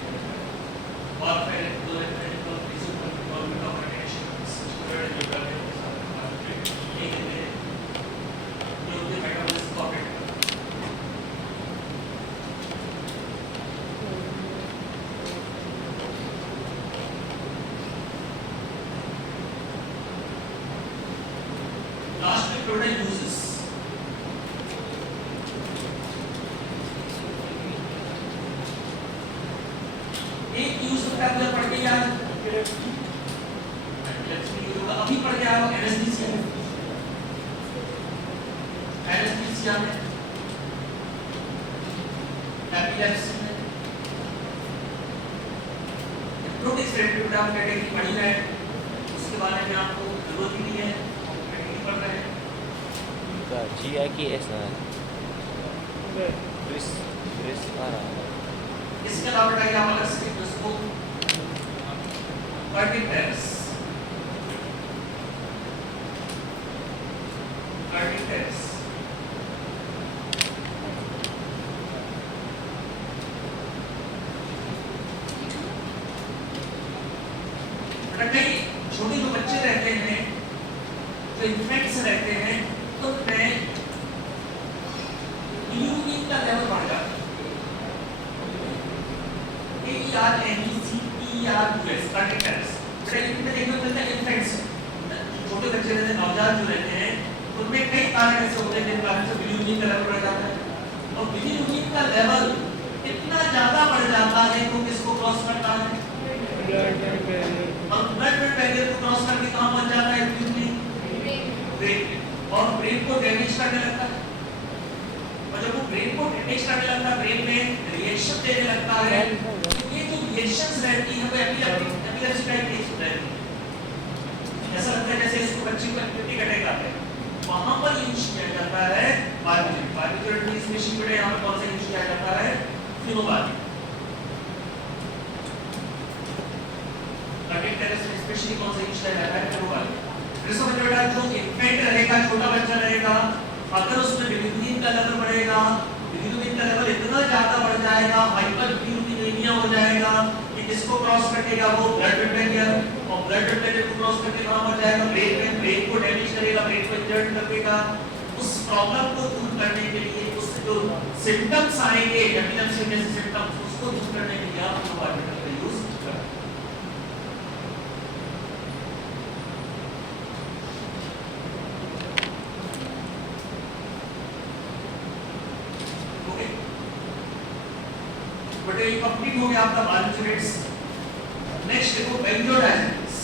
और फिर क्लोरेंफेनिकॉल रेसियोफल्विन और कॉम्बिनेशन स्टेरॉइड जो करते हैं एक है जो कि मेटाबॉलिज्म पॉकेट last में product uses एक यूज का अंदर पड़ गया अभी पड़ गया एनेस्थीसिया में एपिलेप्सी में प्रोटीन सेरेब्रम कैटेगरी पढ़ी है उसके बारे में आपको जरूरत ही नहीं है पढ़ रहे हैं का GI की ऐसा क्रिस आ रहा है इसके अलावा बताइए आप अलग से उसको कार्डिटेस कई छोटे जो बच्चे रहते हैं जो इन्फेक्ट्स रहते हैं तो उनमें इम्यूनिटी का लेवल बढ़ जाता है AERNECTERUS कार्डिटेस इनमें देखने को मिलता है इन्फेक्ट्स छोटे बच्चे रहते हैं नवजात जो रहते हैं उनमें कई कारण ऐसे होते हैं जिन कारण से बिलीरुबिन का लेवल बढ़ जाता है और बिलीरुबिन का लेवल इतना ज्यादा बढ़ जाता है तो किसको क्रॉस करता है और ब्लड बैरियर को क्रॉस करके कहां पहुंच जाता है बिलीरुबिन ब्रेन और ब्रेन को डैमेज करने लगता है और जब वो ब्रेन को डैमेज करने लगता है ब्रेन में रिएक्शन देने लगता है तो ये जो रिएक्शंस रहती है वो एपिलेप्सी टाइप केस होता है ऐसा लगता है जैसे इसको बच्चे को एपिलेप्टिक अटैक आता है वहां पर यूज किया जाता है बार्बिटूरेट मींस मिशिंग पे यहां पर कौन सा यूज किया जाता है फिनोबार्बिटूरेट कार्डिटेस में स्पेशली कौन सा यूज किया जाता है फिनोबार्बिटूरेट फिर समझ में आया जो इन्फेक्ट रहेगा छोटा बच्चा रहेगा अगर उसमें बिलीरुबिन का लेवल बढ़ेगा बिलीरुबिन का लेवल इतना ज्यादा बढ़ जाएगा हाइपर बिलीरुबिनेमिया हो जाएगा कि जिसको क्रॉस करेगा वो ब्लड बैरियर और ब्लड बैरियर को क्रॉस करके कहां पहुंच जाएगा ब्रेन को डैमेज करेगा ब्रेन को इंजर्ड कर देगा उस प्रॉब्लम को दूर करने के लिए उससे जो सिम्टम्स आएंगे एपिलेप्सी जैसे सिम्टम्स उसको दूर करने के लिए आप फिनोबार्बिटूरेट का यूज करें बट ये कंप्लीट हो गया आपका बार्बिटूरेट्स नेक्स्ट देखो बेंजोडाइजेपिन्स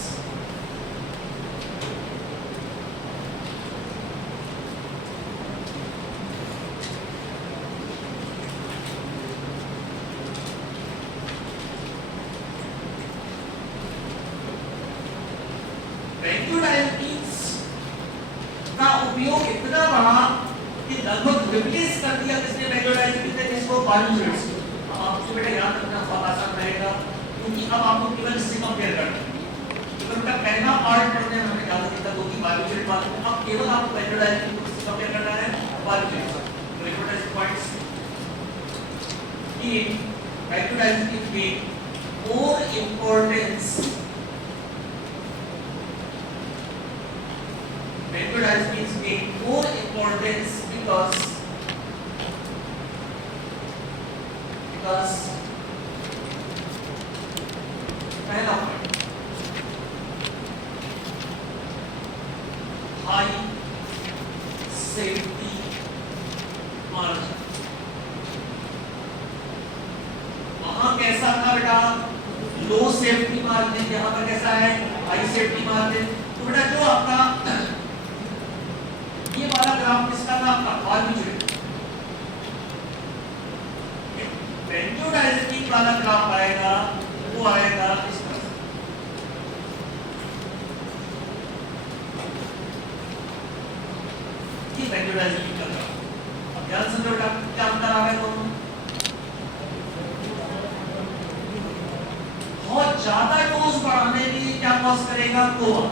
बेंजोडाइजेपिन्स का उपयोग इतना बढ़ा कि लगभग रिप्लेस कर दिया किसने बेंजोडाइजेपिन ने जिसको बार्बिटूरेट्स आपको बेटा याद रखना बहुत आसान रहेगा क्योंकि अब आपको केवल इससे कंपेयर करना है तो बेटा पहला पार्ट पढ़ने में हमें याद रखना दो की बार्बिटूरेट बात है अब केवल आपको बेंजोडाइजेपिन को इससे कंपेयर करना है बार्बिटूरेट तो रिकॉर्ड पॉइंट्स कि बेंजोडाइजेपिन में more importance benzodiazepines gain more importance because पहला पॉइंट हाई सेफ्टी मार्जिन वहां कैसा था बेटा लो सेफ्टी मार्जिन यहां पर कैसा है हाई सेफ्टी मार्जिन तो बेटा जो आपका ये वाला ग्राफ किसका था? आपका बारबीट्यूरेट। बेंजोडाइजेपिन वाला ग्राफ आएगा, वो आएगा इस तरह से। ये बेंजोडाइजेपिन का ग्राफ। अब ध्यान से बेटा क्या अंतर आ रहा है दोनों में? बहुत ज्यादा डोज बढ़ाने में क्या कॉज करेगा? कोआ।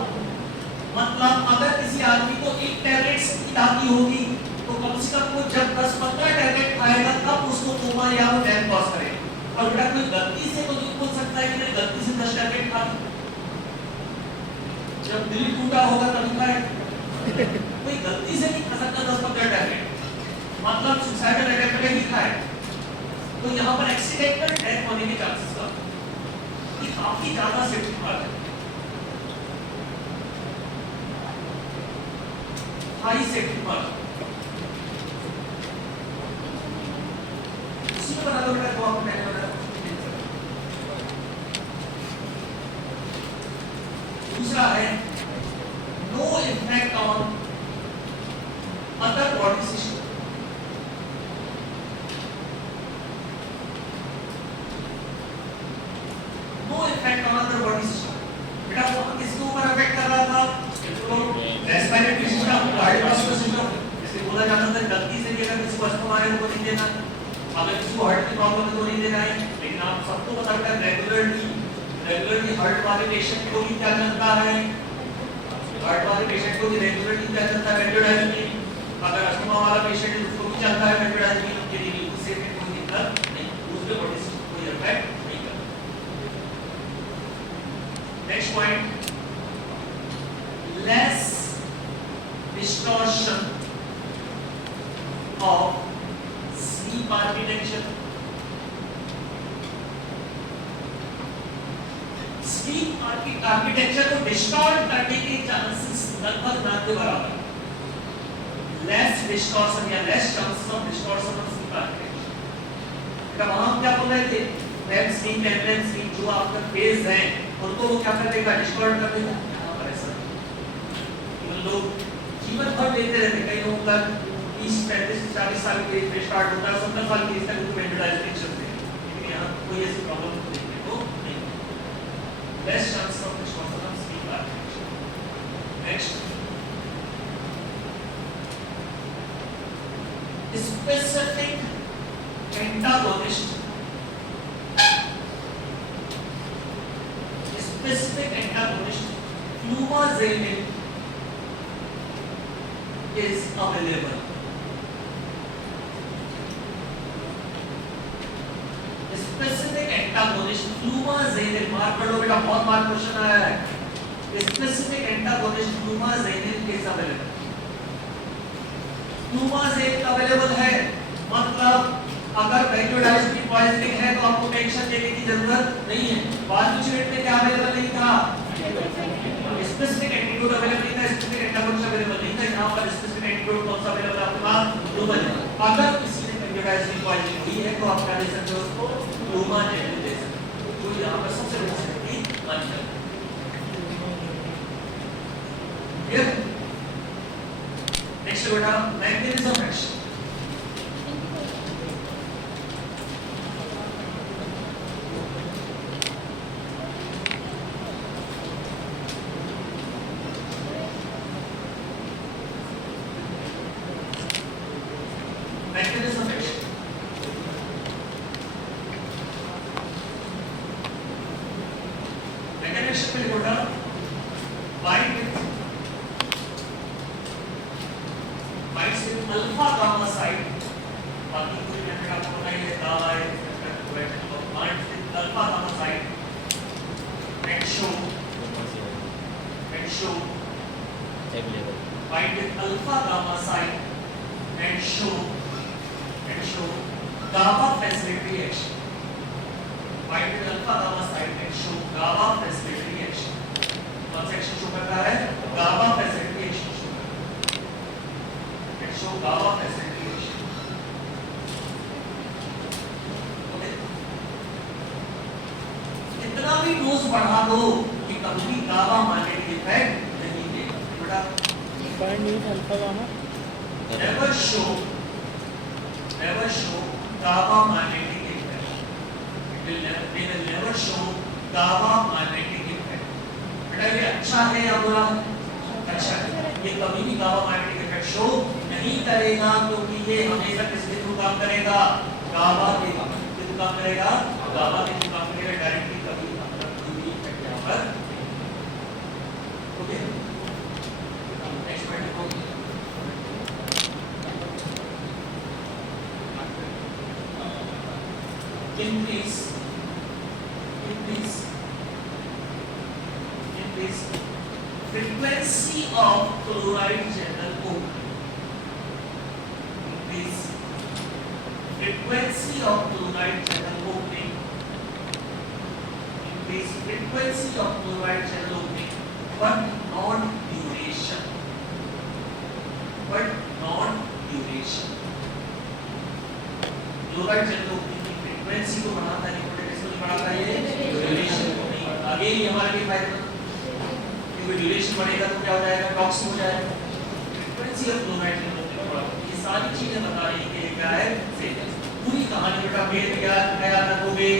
मतलब अगर किसी आदमी को एक टैबलेट की लागी होगी तो कम से कम वो जब 10-15 टैबलेट खाएगा तब उसको कोमा या वो डेथ कॉज करेगा। और बेटा कोई गलती से तो नहीं बोल सकता है कि मैंने गलती से 10 टैबलेट खा ली। जब दिल टूटा होगा तभी खाए। कोई गलती से नहीं खा सकता 10-15 टैबलेट, मतलब सुसाइडल अटैक में ही खाए। तो यहाँ पर एक्सीडेंटल डेथ होने के चांसेस का काफी ज्यादा सिग्निफिकेंट है, हाई सिग्निफिकेंट। इसी में बना दो बेटा जो आपने मैंने बताया। दूसरा है no effect on other body system. No effect on other body system. बेटा वो किसके ऊपर इफेक्ट कर रहा था? Respiratory system, cardiovascular system. जैसे बोला जाता था गलती से भी अगर किसी को अस्थमा है तो नहीं देना, अगर किसी को हार्ट की प्रॉब्लम है तो नहीं देना है। लेकिन आप सबको पता है रेगुलरली हार्ट वाले पेशेंट को भी क्या चलता है? हार्ट वाले पेशेंट को भी रेगुलरली क्या चलता है? बेंजोडाइजेपिन। अगर अस्थमा वाला पेशेंट है उसको भी चलता है बेंजोडाइजेपिन। उनके लिए उससे कोई दिक्कत नहीं, दूसरे बॉडी सिस्टम को कोई इफेक्ट नहीं करता। Next point, less distortion of sleep architecture. Sleep architecture को डिस्टॉर्ट करने के चांसेस लगभग ना के बराबर है। Less distortion या less chances of distortion of sleep architecture। तो वहाँ हम क्या बोल रहे थे? REM sleep, NREM sleep जो आपका फेज है उनको वो क्या कर देगा? डिस्टॉर्ट कर देगा। लोग जीवन भर लेते रहते, कई लोग तक 30, 35, 40 साल की एज में स्टार्ट होता है, 70 साल की एज तक उनको बेंजोडाइजेपिन चलते हैं। लेकिन यहाँ कोई ऐसी प्रॉब्लम देखने को नहीं मिलती। Less chance of distortion of sleep architecture. Next, specific antagonist. Specific antagonist flumazenil is available. Specific antagonist flumazenil, mark कर लो बेटा, बहुत बार क्वेश्चन आया है। Specific antagonist flumazenil is available. Flumazenil available है, मतलब अगर बेंजोडाइजेपिन पॉइजनिंग है तो आपको टेंशन लेने की जरूरत नहीं है। बारबीट्यूरेट में क्या अवेलेबल नहीं था? स्पेसिफिक एंटीडोट अवेलेबल नहीं था, स्पेसिफिक एंटागोनिस्ट अवेलेबल नहीं था। यहाँ पर स्पेसिफिक एंटीडोट कौन सा अवेलेबल है आपके पास? फ्लूमाजेनिल। अगर किसी ने बेंजोडाइजेपिन पॉइजनिंग हुई है तो आप क्या दे सकते हो उसको? फ्लूमाजेनिल दे सकते हो। तो यहाँ पर सबसे बड़ी सेफ्टी अंतर। क्लियर? नेक्स्ट बेटा, mechanism of action. Mechanism of action. Mechanism में होगा bind with alpha gamma site। बाकी कोई मेथड आपको पता ही है, दावा है, bind with alpha gamma site and show bind with alpha gamma site and show GABA facilitatory action। bind with alpha gamma site and show GABA facilitatory action। कौन सा action show करता है? GABA facilitatory action शो करता है। and show GABA facilitatory action। इतना भी dose बढ़ा दो कि कभी GABA मारने की इफेक्ट नहीं देगा। बेटा bind with alpha gamma never show gamma magnetic effect. They will never show gamma magnetic effect. बेटा ये अच्छा है या बुरा है? अच्छा है। ये कभी भी गामा मैग्नेटिक इफेक्ट शो नहीं करेगा क्योंकि ये हमेशा किसके थ्रू काम करेगा? गामा के थ्रू काम करेगा, गामा के थ्रू काम करेगा, डायरेक्टली कभी कोई भी इफेक्ट यहां पर। ओके, नेक्स्ट पॉइंट देखो। increase frequency of chloride channel opening. Increase frequency of chloride channel opening. Increase frequency of chloride channel opening, but not duration. Chloride channel opening की frequency को बढ़ाता है, potential को बढ़ाता है, duration को नहीं बढ़ाता। आगे ये हमारे लिए फायदा, क्योंकि ड्यूरेशन बढ़ेगा तो क्या हो जाएगा? टॉक्सिक हो जाएगा। Frequency of chloride channel opening बढ़ा, ये सारी चीजें बता रही है कि क्या है से पूरी कहानी बेटा मेन क्या याद रखोगे?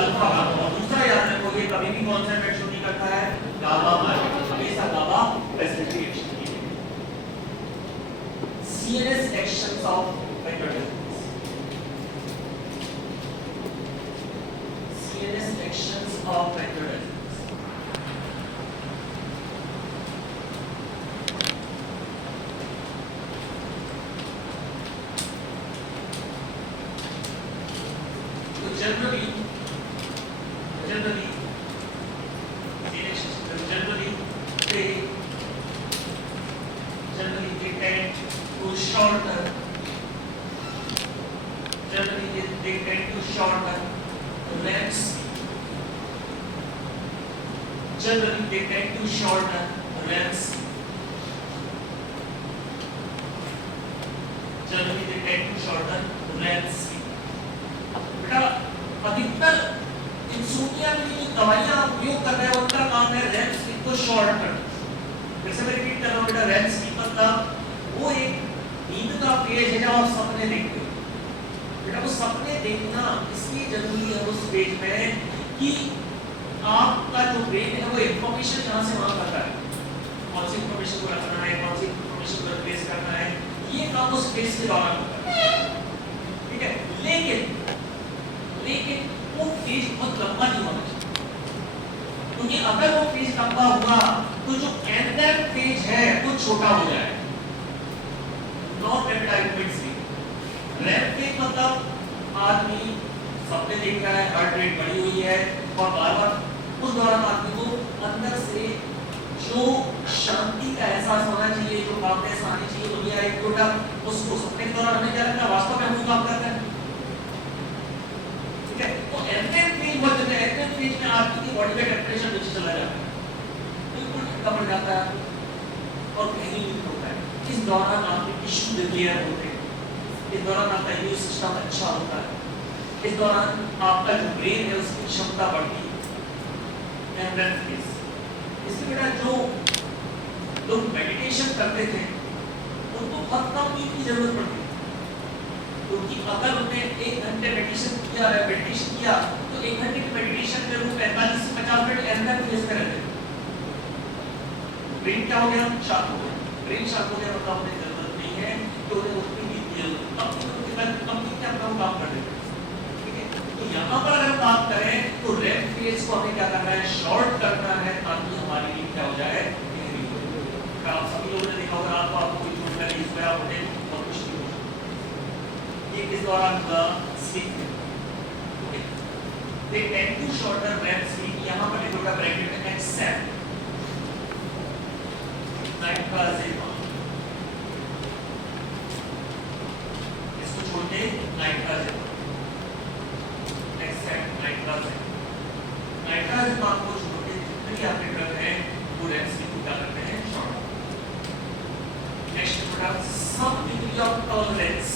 अल्फा गामा, और दूसरा याद रखोगे कभी भी कॉन्सेंट्रेट शो नहीं करता है गामा मार्केट, हमेशा गामा प्रेसिपिटेशन की है। सीएनएस एक्शंस ऑफ वेक्टोरेसिस, सीएनएस एक्शंस ऑफ वेक्टोरेसिस। Generally they tend to shorten. Generally they tend to shorten ramp speed. Generally they tend to shorten ramp speed. Generally they tend to shorten ramp speed. बेटा अधिकतर insomnia में जो दवाइयां उपयोग कर रहे हैं उनका काम है रैम स्लीप को शॉर्ट करना। फिर से मैं रिपीट कर रहा हूं बेटा, रैम स्लीप मतलब वो एक नींद का फेज है जब आप सपने देखते हो। बेटा वो सपने देखना इसलिए जरूरी है उस फेज में कि आपका जो ब्रेन है वो इंफॉर्मेशन यहां से वहां करता है, कौन सी इंफॉर्मेशन को रखना है, कौन सी इंफॉर्मेशन को रिप्लेस करना है, ये काम उस फेज के दौरान होता है। ठीक है, लेकिन वो फेज बहुत लंबा नहीं होना चाहिए, क्योंकि अगर वो फेज लंबा हुआ तो जो एंडर फेज है वो छोटा हो जाएगा। Non rapid eye movement sleep, RAM phase मतलब आदमी सपने देख रहा है, हार्ट रेट बढ़ी हुई है और बार-बार उस दौरान आदमी को अंदर से जो शांति का एहसास होना चाहिए, जो कामनेस आनी चाहिए, दुनिया एक टोटा, उसको सपने के दौरान हमें क्या लगता है? वास्तव में हम वो काम कर रहे हैं। तो एंडर फेज वो जब एंडर फेज में आदमी की बॉडी का टेंपरेचर नीचे चला जाता है, बिल्कुल ठंडा पड़ जाता है और कहीं नहीं होता है। इस दौरान आपके टिश्यू रिपेयर होते हैं, इस दौरान आपका इम्यून सिस्टम अच्छा होता है, इस दौरान आपका जो ब्रेन है उसकी क्षमता बढ़ती है। एंडर फेज इसलिए बेटा जो लोग मेडिटेशन करते थे उनको बहुत कम नींद की जरूरत पड़ती है, क्योंकि अगर उन्हें 1 घंटे मेडिटेशन किया तो 1 घंटे की मेडिटेशन में वो 45 से 50 मिनट एंडर फेज में रहते। ब्रेन क्या हो गया? शांत हो गया। ब्रेन शांत हो गया मतलब उन्हें जरूरत नहीं है कि उन्हें उतनी नींद की जरूरत, कंपनी के अपना काम कर देते। ठीक है, तो यहाँ पर अगर बात करें तो रैम फेज को हमें क्या करना है? शॉर्ट करना है, ताकि हमारी नींद क्या हो जाए? आप सभी लोगों ने देखा होगा, आपको कोई चोट लगी इसमें आप उठे और कुछ नहीं हो, ये किस दौरान स्लीप में। They tend to shorten REM sleep, यहाँ पर लिखो का ब्रैकेट में except नाइट्राजेपाम, इसको छोड़ के नाइट्राजेपाम, except नाइट्राजेपाम को छोड़ के जितने भी आपके ड्रग हैं वो REM sleep को क्या करते हैं? Short. Next product some degree of tolerance,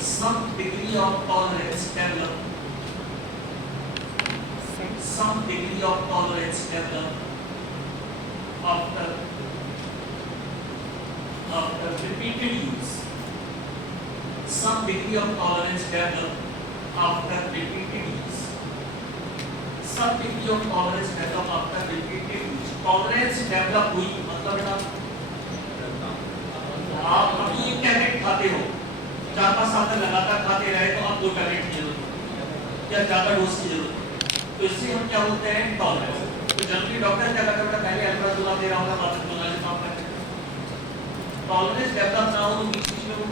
some degree of tolerance develop, some degree of tolerance develop after repeated use. Some degree of tolerance develop after repeated use. Some degree of tolerance develop after repeated use. Tolerance develop हुई मतलब बेटा आप अभी एक tablet खाते हो 4-5 साल तक लगातार खाते रहे तो आप 2 टैबलेट की जरूरत या ज्यादा डोज की जरूरत तो इससे हम क्या बोलते हैं टॉलरेंस। तो जनरली डॉक्टर क्या करता है पहले अल्ट्रासोनोग्राम दे रहा होगा बाद में डोज काम करते हैं। टॉलरेंस डेवलप ना हो तो बीच में वो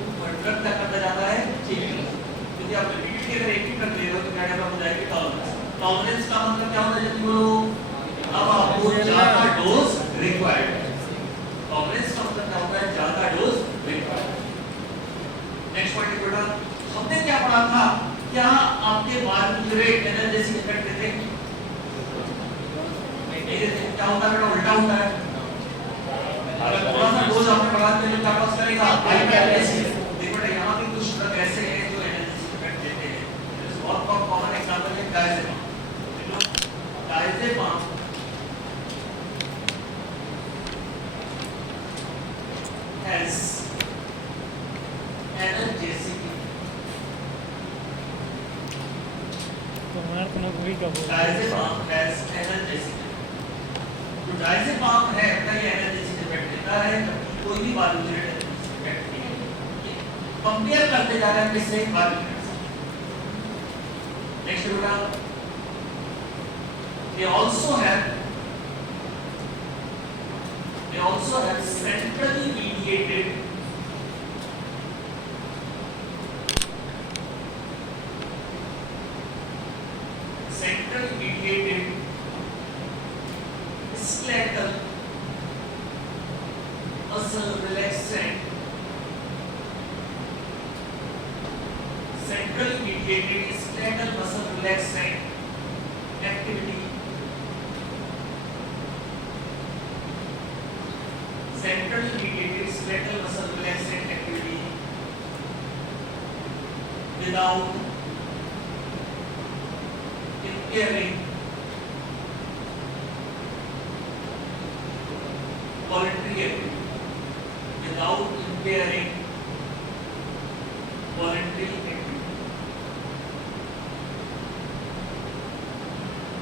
ड्रग क्या करता जाता है चेंज क्योंकि आप रिपीटेडली अगर एक ही ड्रग ले रहे हो तो क्या डेवलप हो जाएगी टॉलरेंस। टॉलरेंस का मतलब क्या होता है जब बोलो अब आपको ज्यादा डोज रिक्वायर्ड है। टॉलरेंस का मतलब क्या होता है ज्यादा डोज रिक्वायर्ड। नेक्स्ट पॉइंट बेटा हमने क्या पढ़ा था क्या आपके बारबिटरेट एनाल्जेसिक इफेक्ट देते हैं नहीं देते क्या होता है बेटा उल्टा होता है अगर थोड़ा सा डोज आपने बढ़ा दिया तो क्या पास करेगा हाइपरएनालिसिस देखो बेटा यहां पे कुछ ड्रग ऐसे हैं जो एनाल्जेसिक इफेक्ट देते हैं दिस बहुत कॉमन एग्जांपल है डायजेपाम देखो डायजेपाम has analgesic तो हमारा तो ना वही का बोल डायजेपाम has analgesic तो डायजेपाम है अपना ये एनाल्जेसिक इफेक्ट देता है जबकि कोई भी बारबिटरेट इफेक्ट नहीं है कंपेयर करते जा रहे हैं किससे बारबिटरेट से। नेक्स्ट बेटा they also have centrally mediated skeletal muscle relaxant centrally mediated skeletal muscle relaxant activity centrally mediated skeletal muscle relaxant activity without impairing voluntary activity without impairing voluntary activity।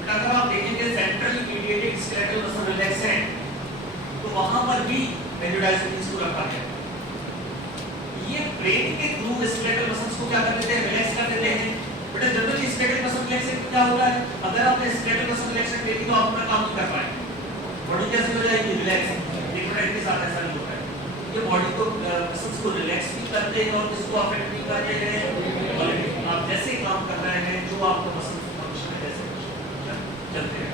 अगर आप देखेंगे centrally mediated skeletal muscle relaxant तो वहां पर भी benzodiazepines को रखा गया। ये ब्रेन के थ्रू स्केलेटल मसल्स को क्या कर देते हैं रिलैक्स कर देते हैं। बेटा जनरली स्केलेटल मसल रिलैक्सेंट क्या होता है अगर आपने स्केलेटल मसल रिलैक्सेंट ले ली तो आप अपना काम नहीं कर पाएंगे बॉडी कैसे हो जाएगी रिलैक्स। के साथ ऐसा नहीं होता है ये बॉडी को मसल्स को रिलैक्स भी करते हैं और इसको अफेक्ट भी करते हैं और आप जैसे काम कर रहे हैं जो आपको मसल्स फंक्शन है जैसे चलते हैं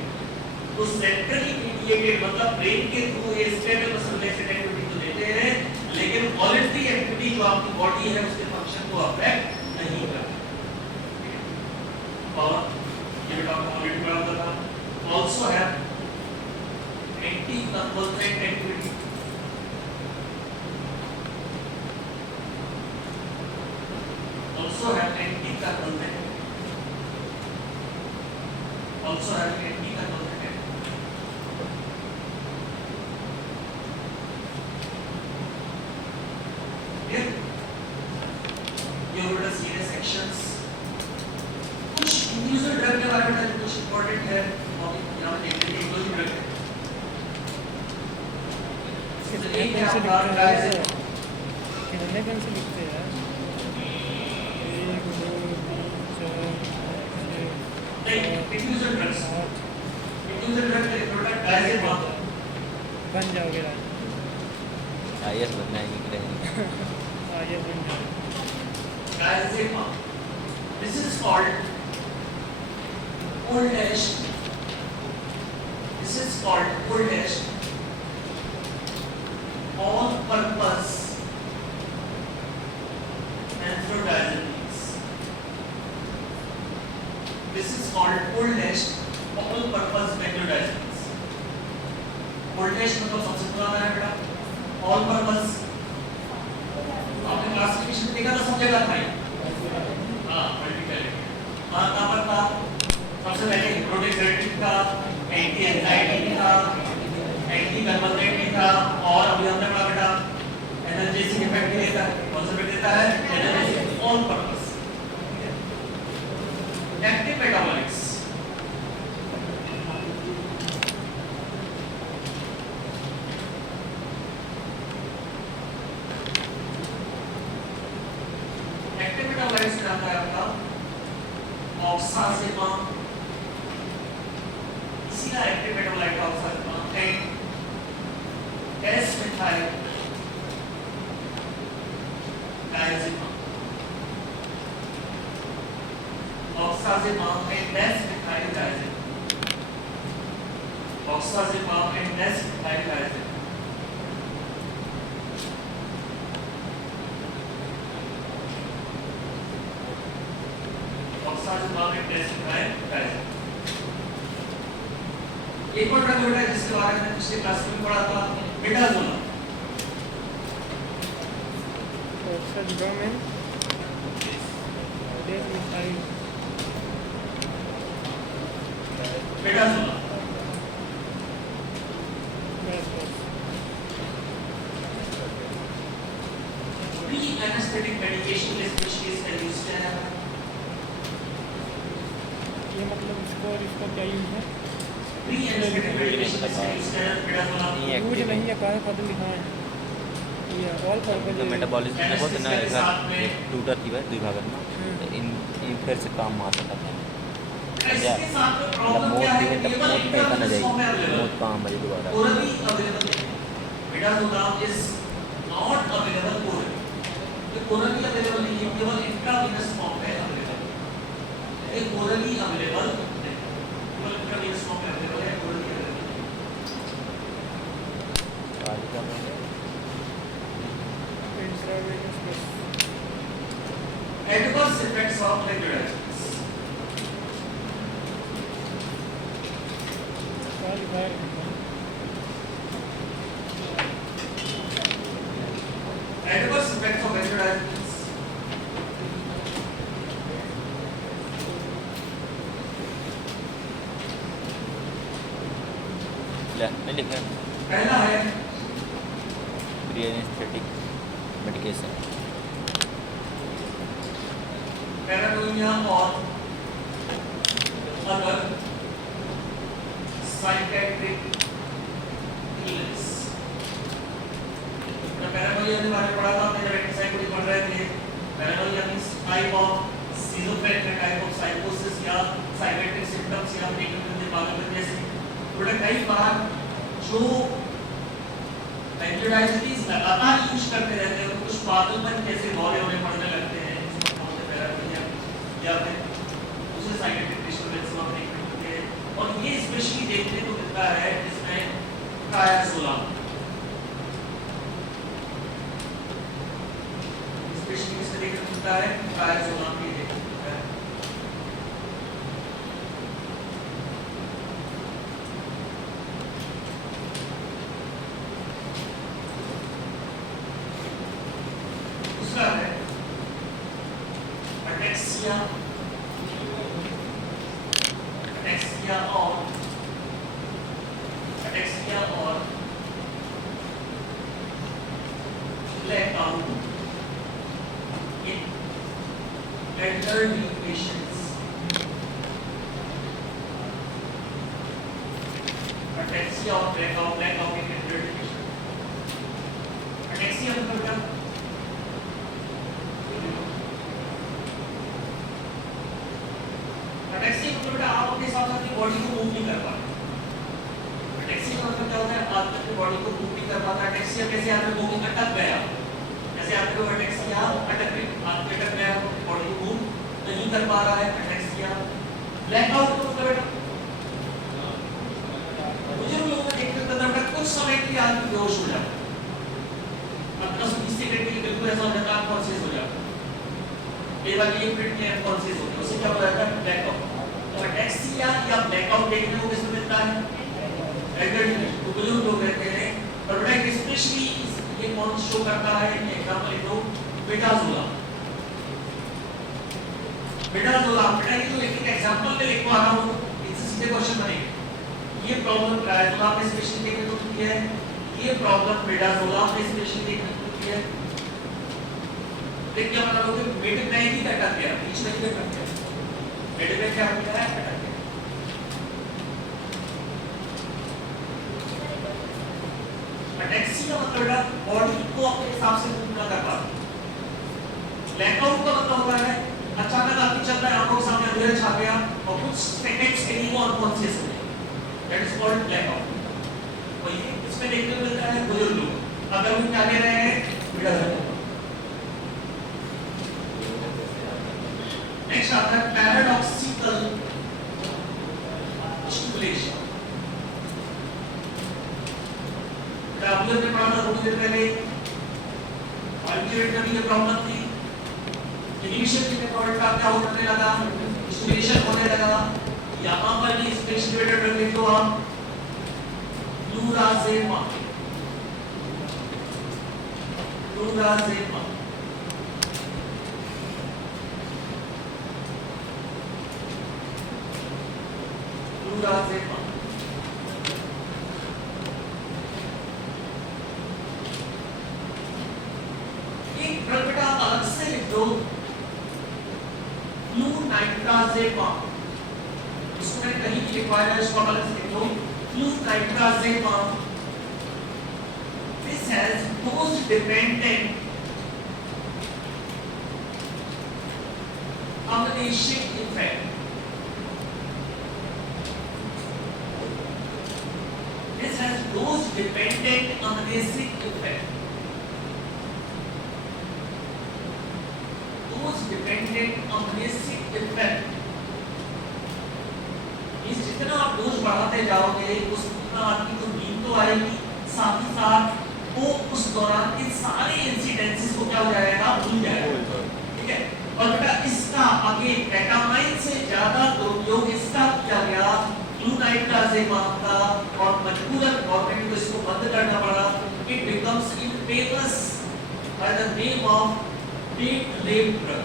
तो सेंट्रली मीडिएटेड मतलब ब्रेन के थ्रू ये स्केलेटल मसल रिलैक्सेंट एक्टिविटी तो देते हैं लेकिन वॉलंटरी एक्टिविटी जो आपकी बॉडी है उसके फंक्शन को अफेक्ट नहीं करती। और ये बेटा आपको ऑलरेडी पढ़ा था also have anticonvulsant activity also have anticonvulsant here you would see the sections कुछ इंडिविजुअल ड्रग के बारे में कुछ इंपॉर्टेंट है यहाँ पे देखते हैं कोई ड्रग है एक है आपका डायजेपाम कितने पेन से लिखते हैं यार 1 2 3 4 इंडिविजुअल ड्रग्स इंडिविजुअल ड्रग के प्रोडक्ट डायजेपाम बन जाओगे राज आईएएस बनना है कि नहीं आगे बन जाओ diazepam this is called old-ish all-purpose benzodiazepines this is called old-ish all-purpose benzodiazepines old-ish मतलब सबसे पुराना है बेटा all-purpose आपने क्लासिफिकेशन देखा था सब जगह था हाँ मल्टीपल कहाँ पर था सबसे पहले हिप्नोटिक था एंटी एंजाइटी था एंटी कन्वर्जेंट भी था और अभी हमने पढ़ा बेटा एनर्जेटिक इफेक्ट भी देता है। कौन सा इफेक्ट देता है? Energetic on purpose. Active metabolics metabolites में आता है आपका ऑक्साजेपम, इसी का active metabolite oxazepam and S methyl diazepam, oxazepam and S methyl diazepam, oxazepam and S methyl diazepam. एक और ड्रग बेटा जिसके बारे में पिछले क्लास में पढ़ा था, मेटाजोलम। मेटाजोलम प्री एनेस्थेटिक मेडिकेशन के स्पेशलिस्ट का यूज किया जाता है। ये मतलब इसको और इसका क्या यूज है? प्री एनेस्थेटिक मेडिकेशन का यूज किया जाता है मेटाजोलम। यूज नहीं है, कहाँ खत्म लिखा है ये ऑल पर्पस जो मेटाबॉलिज्म में बहुत ना टूटा थी दुई भागन में इन फिर से काम आ सकता है इसके साथ में मतलब प्रॉब्लम मौत क्या है भी है कि तब केवल मौत पैदा न इंट्रावेनस फॉर्म में जाएगी, अवेलेबल मौत काम है दोबारा। orally available है। मेटाजोलम इज नॉट अवेलेबल orally, ये orally अवेलेबल नहीं है, केवल इंट्रावेनस फॉर्म में अवेलेबल है। ये orally अवेलेबल नहीं, केवल इंट्रावेनस फॉर्म में अवेलेबल है, orally अवेलेबल नहीं। Adverse effects of benzodiazepines. Adverse effects of benzodiazepines. नहीं लिखा पहला है प्री एनेस्थेटिक मेडिकेशन पैरानोइया और अदर साइकेट्रिक इलनेस। पैरानोइया के बारे में पढ़ा था हमने जब एंटीसाइकोटिक पढ़ रहे थे। Paranoia means type of schizophrenic type of साइकोसिस या साइकेट्रिक सिम्पटम्स या अपने पागलपन जैसे। थोड़ा कई बार जो बेंजोडाइजेपिन्स लगातार यूज करते रहते हैं कुछ पागलपन कैसे दौरे होने पड़ने लगते हैं, या फिर दूसरे साइकेट्रिक डिसऑर्डर्स में ट्रीटमेंट होते हैं। और ये स्पेशली देखने को मिलता है जिसमें ट्रायाजोलम, स्पेशली किससे देखने को मिलता है? ट्रायाजोलम भी देखने को मिलता है। दूसरा है अटेक्सिया, अटेक्सिया और blackout in elderly patients. Ataxia और blackout in elderly patients. Ataxia मतलब क्या? अटैक्सिया मतलब बेटा आप अपने हिसाब से अपनी बॉडी को मूव नहीं कर पाते। अटैक्सिया का मतलब क्या होता है? आप अपनी बॉडी को मूव नहीं कर पाता। अटैक्सिया कैसे आता है? मूविंग अटक गया, जैसे आपको अटैक्सिया अटक गई, आप अटक गया, बॉडी को मूव नहीं कर पा रहा है, अटैक्सिया। ब्लैकआउट मतलब बेटा बुजुर्ग लोगों में देखते हैं बेटा कुछ समय के लिए आदमी बेहोश हो जाता है, अपना सुनिश्चित सेकंड के लिए बिल्कुल ऐसा हो जाता है, अनकॉन्शियस हो जाता है, केवल 1 मिनट में अनकॉन्शियस होते हैं, उसे क्या बोला जाता है? ब्लैकआउट। तो अटैक्सिया या ब्लैकआउट देखने को किसमें मिलता है? एल्डरली, तो बुजुर्ग लोग रहते हैं। और बेटा स्पेशली ये कौन शो करता है? एग्जांपल लिख दो, मेटाजोलम। मेटाजोलम बेटा ये जो एक एग्जांपल में लिखवा रहा हूं, इससे सीधे क्वेश्चन बनेंगे। ये प्रॉब्लम ट्रायजोलम में स्पेशली देखने को की है, ये प्रॉब्लम मेडाजोलाम में स्पेशली देखने को मिलती है। देखिए आप लोग मिड में ही कटा गया, बीच में ही कटा गया, मिड में क्या हो गया है, कटा गया। अटैक्सिया मतलब बॉडी को अपने हिसाब से मूव ना कर पाना। ब्लैकआउट का मतलब होता है अचानक आपकी चल रहा है, आंखों के सामने अंधेरा छा गया और कुछ सेकंड्स के लिए वो अनकॉन्शियस हो गया, दैट इज कॉल्ड ब्लैकआउट। तो ये इसमें देखने को मिलता है बुजुर्ग लोग, अगर वो क्या ले रहे हैं, नेक्स्ट आता है पैराडॉक्सिकल स्टिमुलेशन। आपने पढ़ा था थोड़ी देर पहले, आर्टिकुलेट करने की प्रॉब्लम थी, इनिशियल के मेथड का क्या होने लगा, स्टिमुलेशन होने लगा। यहाँ पर भी स्पेशलिएटेड ड्रग लिख लो आप, फ्लूराजेमा, फ्लूराजेमा। फ्लूराजेमा एक ड्रग बेटा अलग से लिख दो, फ्लूनाइट्राजेमा। इसको मैंने कहीं भी लिखवाया है, इसको अलग से लिख दो, फ्लूनाइट्राजेमा। This has dose dependent amnesic effect. This has dose dependent amnesic effect. Dose dependent amnesic effect. इस जितना आप डोज बढ़ाते जाओगे उतना आपकी तो नींद तो आएगी, साथ ही साथ वो उस दौरान इन सारे इंसिडेंसेस को क्या हो जाएगा, भूल जाएगा। ठीक है, और बेटा इसका आगे केटामाइन से ज्यादा दुरुपयोग इसका किया गया फ्लूनाइट्राजेमा का, और मजबूरन गवर्नमेंट को इसको बंद करना पड़ा। It becomes infamous by the name of date rape drug.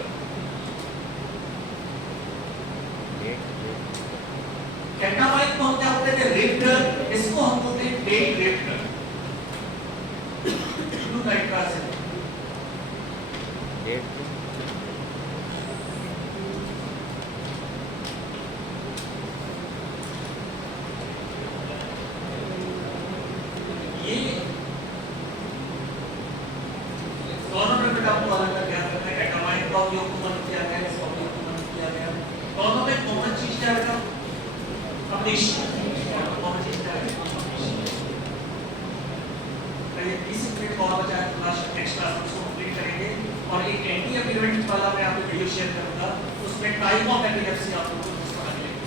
Ketamine को हम क्या बोलते थे, रेप ड्रग, इसको हम बोलते हैं डेट रेप ड्रग। फ्लूनाइट्राजेमा ये दोनों में आपको अलग अलग ध्यान रखना है। केटामाइन का उपयोग कौन किया गया, इसका उपयोग कौन किया गया, दोनों में कॉमन चीज क्या है, अमनेशिया। कॉमन चीज क्या है, अमनेशिया। 20 मिनट और बचा है, क्लास नेक्स्ट क्लास में उसको कंप्लीट करेंगे। और एक एंटी एपिलेप्टिक वाला मैं आपको वीडियो शेयर करूंगा, उसमें टाइप ऑफ एपिलेप्सी आप लोगों को समझ लेंगे,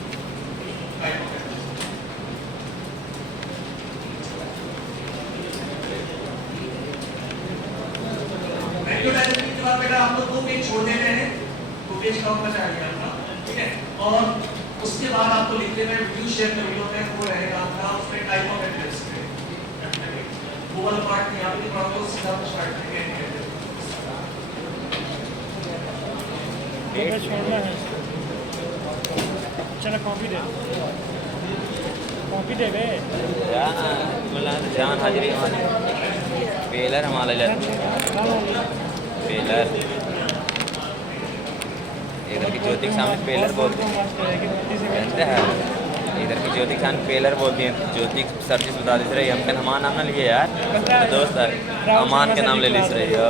टाइप ऑफ एपिलेप्सी। मैक्रोडायनेमिक के बाद बेटा आप लोग 2 पेज छोड़ दे रहे हैं, 2 पेज कम बचा है आपका, ठीक है। और उसके बाद आपको लिख देना है वीडियो शेयर कर वीडियो में, वो रहेगा आपका, उसमें type of epilepsy Google part में आप भी पढ़ो, सीधा स्टार्ट करेंगे। एक छोड़ना है, चलो कॉपी दे, कॉपी दे बे जान हाजिरी हमारी पेलर हमारे लिए पेलर इधर की ज्योति के सामने पेलर बोलते हैं, इधर की ज्योति के सामने पेलर बोलती हैं। ज्योति सर्विस बता दी रही, हम क्या हमारा नाम ना लिए यार, तो दोस्त है अमान के नाम ले ली रही हो,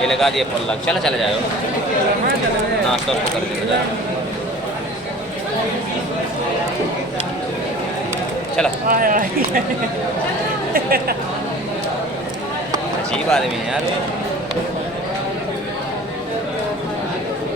ये लगा दिए पल्ला, चला चला जाएगा नाश्ता उसको कर देगा, चला अजीब आदमी है यार।